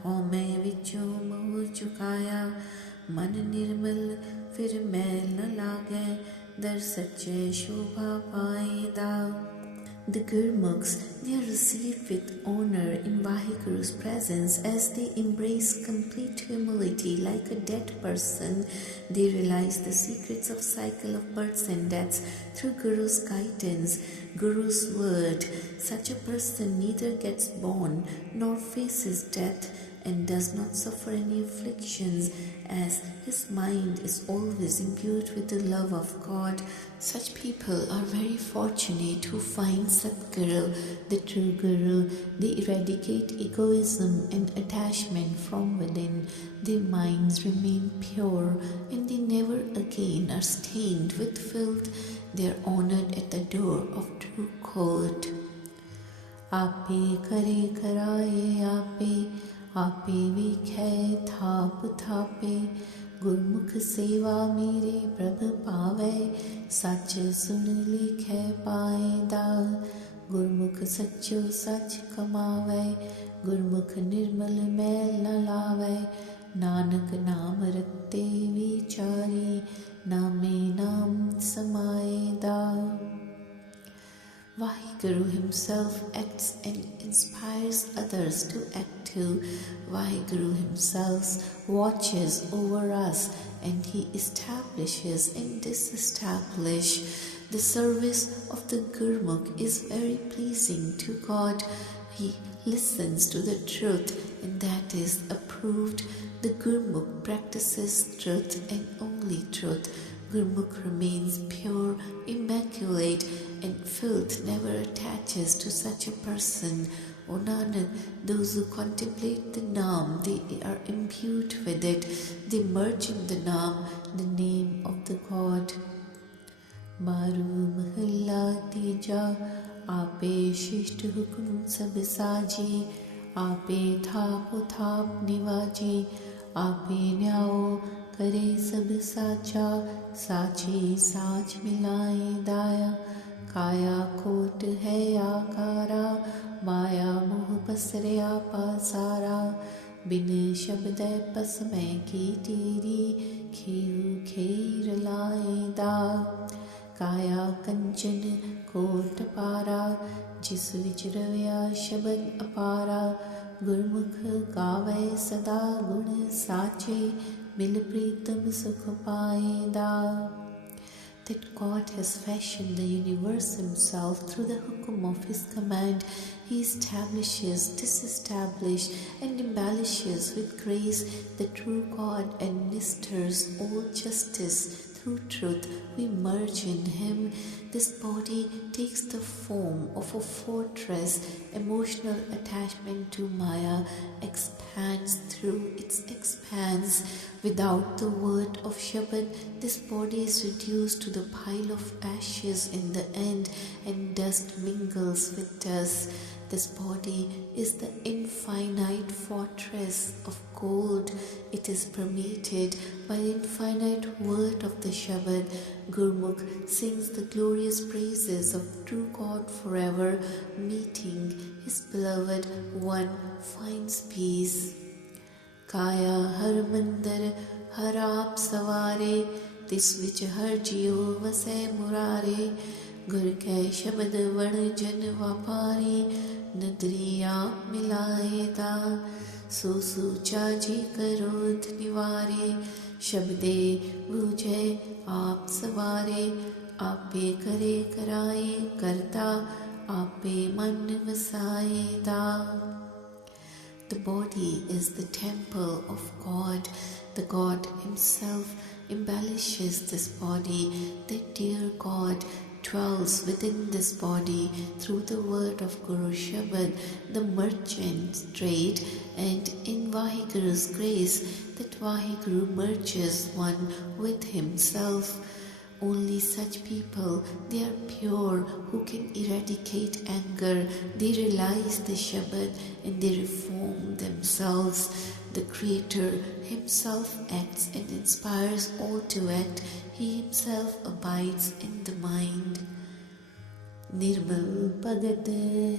हौमै विचों मोह चुकाया, मन निर्मल फिर मैल न लागै, दर सच्चे शोभा पाएदा. The Gurmukhs, they are received with honor in Vaheguru's presence as they embrace complete humility like a dead person. They realize the secrets of cycle of births and deaths through Guru's guidance, Guru's word. Such a person neither gets born nor faces death and does not suffer any afflictions, as his mind is always imbued with the love of God. Such people are very fortunate who find Satguru, the true Guru. They eradicate egoism and attachment from within. Their minds remain pure and they never again are stained with filth. They are honored at the door of true court. Ape kare karaye ape, आपे विखै थाप थापे, गुरमुख सेवा मेरे प्रभ पावै, सच सुन लिखै पाएदा, गुरमुख सच्चो सच कमावै, गुरमुख निर्मल मैल न लावै, नानक नाम रत्ते विचारी, नामे नाम समाएदा. Vaheguru himself acts and inspires others to act too. Vaheguru himself watches over us and he establishes and disestablishes. The service of the Gurmukh is very pleasing to God. He listens to the truth and that is approved. The Gurmukh practices truth and only truth. Gurmukh remains pure, immaculate, and filth never attaches to such a person. O Nanak, those who contemplate the Naam, they are imbued with it. They merge in the Naam, the name of the God. Maru mahalla tija, ape shisht hukum sab saji, ape thap thap nivaji, ape nyao करे सब साचा, साची साच मिलाए दाया, काया coat है आकारा, माया मोह पसरया पासारा, बिन शब्द पसमय की तेरी, खेऊ खेर लाए दा, काया कंचन कोट पारा, जिस विच रव्या शब्द अपारा, गुरमुख गावै सदा गुण साचे, मिल प्रीतम सुख पाएदा. That God has fashioned the universe himself through the hukum of his command. He establishes, disestablishes, and embellishes with grace the true God, administers all justice through truth. We merge in him. This body takes the form of a fortress. Emotional attachment to Maya expands through its expanse. Without the word of Shabad, this body is reduced to the pile of ashes in the end, and dust mingles with dust. This body is the infinite fortress of gold. It is permeated by the infinite word of the Shabad. Gurmukh sings the glorious praises of true God forever. Meeting his beloved one finds peace. Kaya har mandir har aap saware, tis vich har jiyo vase murare. Gur ke shabad van jan vapari, nadri aap milaye da. So sucha ji karodh nivare, shabde bujhe aap saware. Ape kare karaye karta, ape man vasaye da. The body is the temple of God. The God himself embellishes this body. The dear God dwells within this body through the word of Guru Shabad, the merchant trade, and in Vaheguru's grace that Vaheguru merges one with himself. Only such people, they are pure, who can eradicate anger. They realize the Shabad and they reform themselves. The Creator himself acts and inspires all to act. He himself abides in the mind. Nirmal Bhagat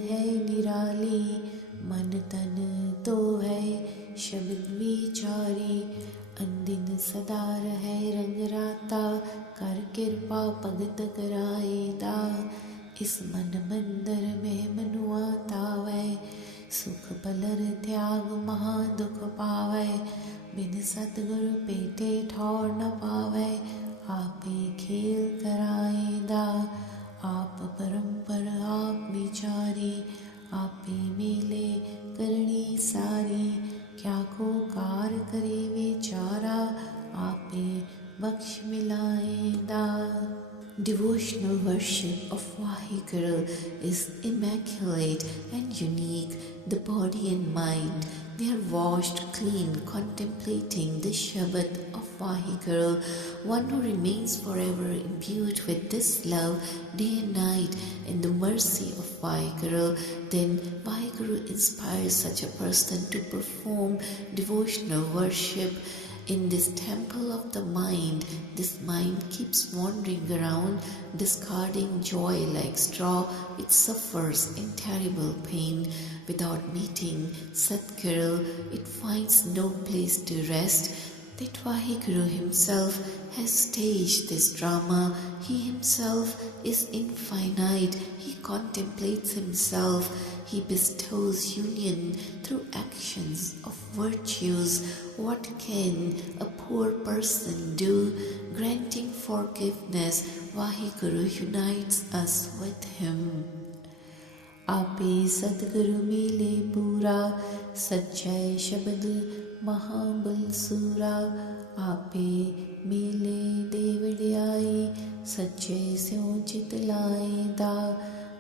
hai nirali, man tan to hai Shabad vichari. अंदिन सदा रहे रंग राता, कर कृपा भगत कराएदा. इस मन मंदिर में मनुआता वै, सुख पलर त्याग महा दुख पावै. बिन सतगुरु पेटे ठौर न पावै, आपे खेल कराएदा. आप परंपर आप विचारी, आपे मेले करनी सारी. क्या को कार करे विचारा, आपे बख्श मिलाएदा. Devotional worship of Vaheguru is immaculate and unique. The body and mind, they are washed clean contemplating the Shabad of Vaheguru. One who remains forever imbued with this love day and night in the mercy of Vaheguru, then Vaheguru inspires such a person to perform devotional worship. In this temple of the mind, this mind keeps wandering around, discarding joy like straw. It suffers in terrible pain. Without meeting Satguru, it finds no place to rest. That Vaheguru himself has staged this drama. He himself is infinite. He contemplates himself. He bestows union through actions of virtues. What can a poor person do? Granting forgiveness, Vaheguru unites us with him. आपे सतगुरु मिले पूरा, सच्चाई शब्द महाबल सूरा. आपे मिले देवड़ियाई, सच्चे स्यों चित लाएदा.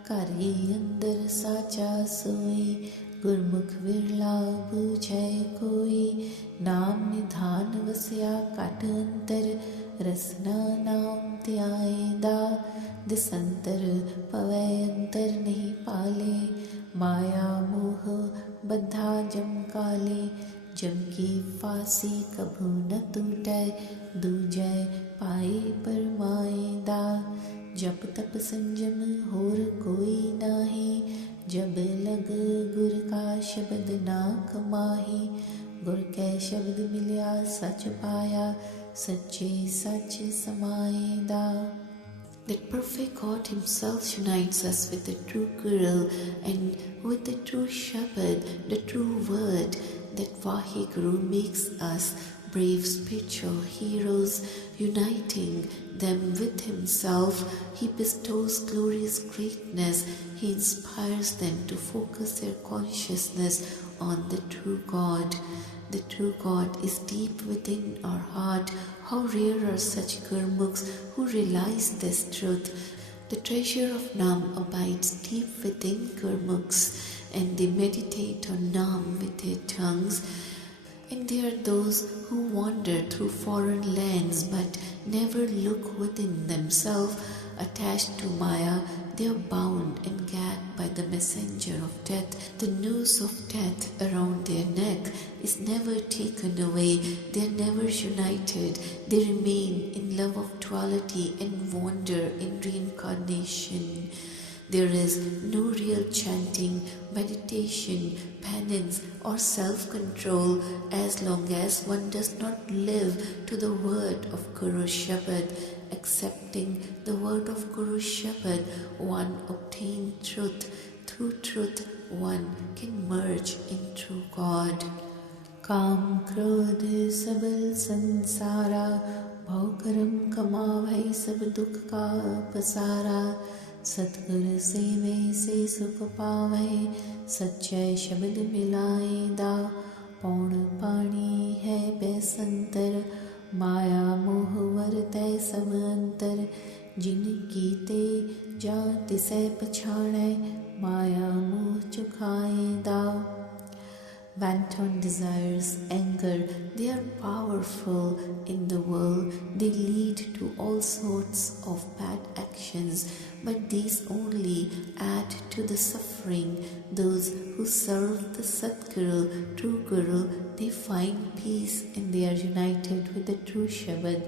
करे अंदर साचा सोई, गुरमुख विरला बूझे कोई. नाम निधान वस्या काट अंतर, रसना नाम त्याएदा. दिसंतर पवै अंतर नहीं पाले, माया मोह बद्धा जम काले. जम की फांसी कभू न टूटे, दूजै पाए परमाएदा. जप तप संयम होर कोई नाही, जब लग गुर का शब्द ना कमाही. गुर कै शब्द मिलिया सच पाया, सच्चे सच समाएदा. that perfect God Himself unites us with the true Guru and with the true Shabad, the true word, that Vaheguru makes us brave spiritual heroes, uniting them with Himself. He bestows glorious greatness. He inspires them to focus their consciousness on the true God. The true God is deep within our heart. How rare are such Gurmukhs who realize this truth. The treasure of Nam abides deep within Gurmukhs, and they meditate on Nam with their tongues. And there are those who wander through foreign lands but never look within themselves. Attached to Maya, they are bound and gagged by the messenger of death. The noose of death around their neck is never taken away. They are never united. They remain in love of duality and wander in reincarnation. There is no real chanting, meditation, penance or self-control as long as one does not live to the word of Guru Shabad. Accepting the word of Guru Shabad, one obtains truth. Through truth, one can merge in true God. Kam krodh sabal sansara, bhaukaram kamavai sab dukh ka pasara. सतगुर सेवे से सुख पावे, सच्चे शब्द मिलाए दा। पौण पाणी है बेसंतर, माया मोह वरतै सब अंतर। जिन कीते जात से पछाणै, माया मोह चुकाए दा। Wanton desires, anger, they are powerful in the world. They lead to all sorts of bad actions, but these only add to the suffering. Those who serve the Satguru, true Guru, they find peace and they are united with the true Shabad.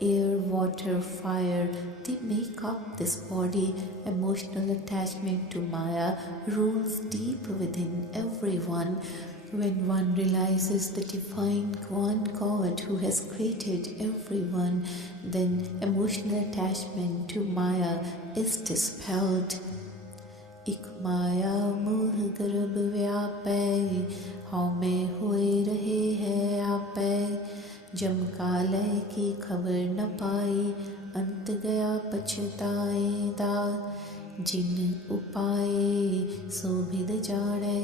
Air, water, fire, they make up this body. Emotional attachment to Maya rules deep within everyone. When one realizes the divine one God who has created everyone, then emotional attachment to Maya is dispelled. Ik Maya moh garb vyapai, how mein hoye rahe hai aapai. जम कालय की खबर न पाई, अंत गया पछताए दा। जिन उपाय सोभिद जाड़ै,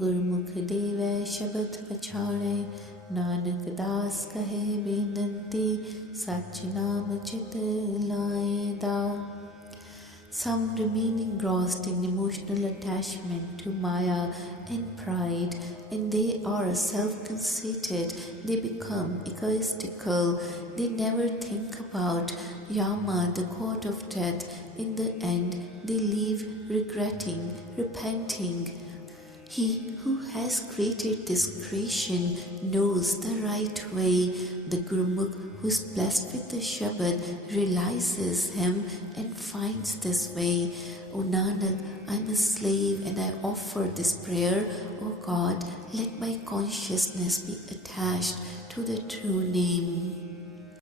गुरमुख देवै शब्द पछाड़ै। नानक दास कहे बेनंती, सच नाम चित लाए दा। Some remain engrossed in emotional attachment to Maya and pride, and they are self-conceited. They become egoistical. They never think about Yama, the god of death. In the end, they leave regretting, repenting. He who has created this creation knows the right way. The Gurmukh who is blessed with the Shabad realizes him and finds this way. O Nanak, I am a slave and I offer this prayer. O God, let my consciousness be attached to the true name.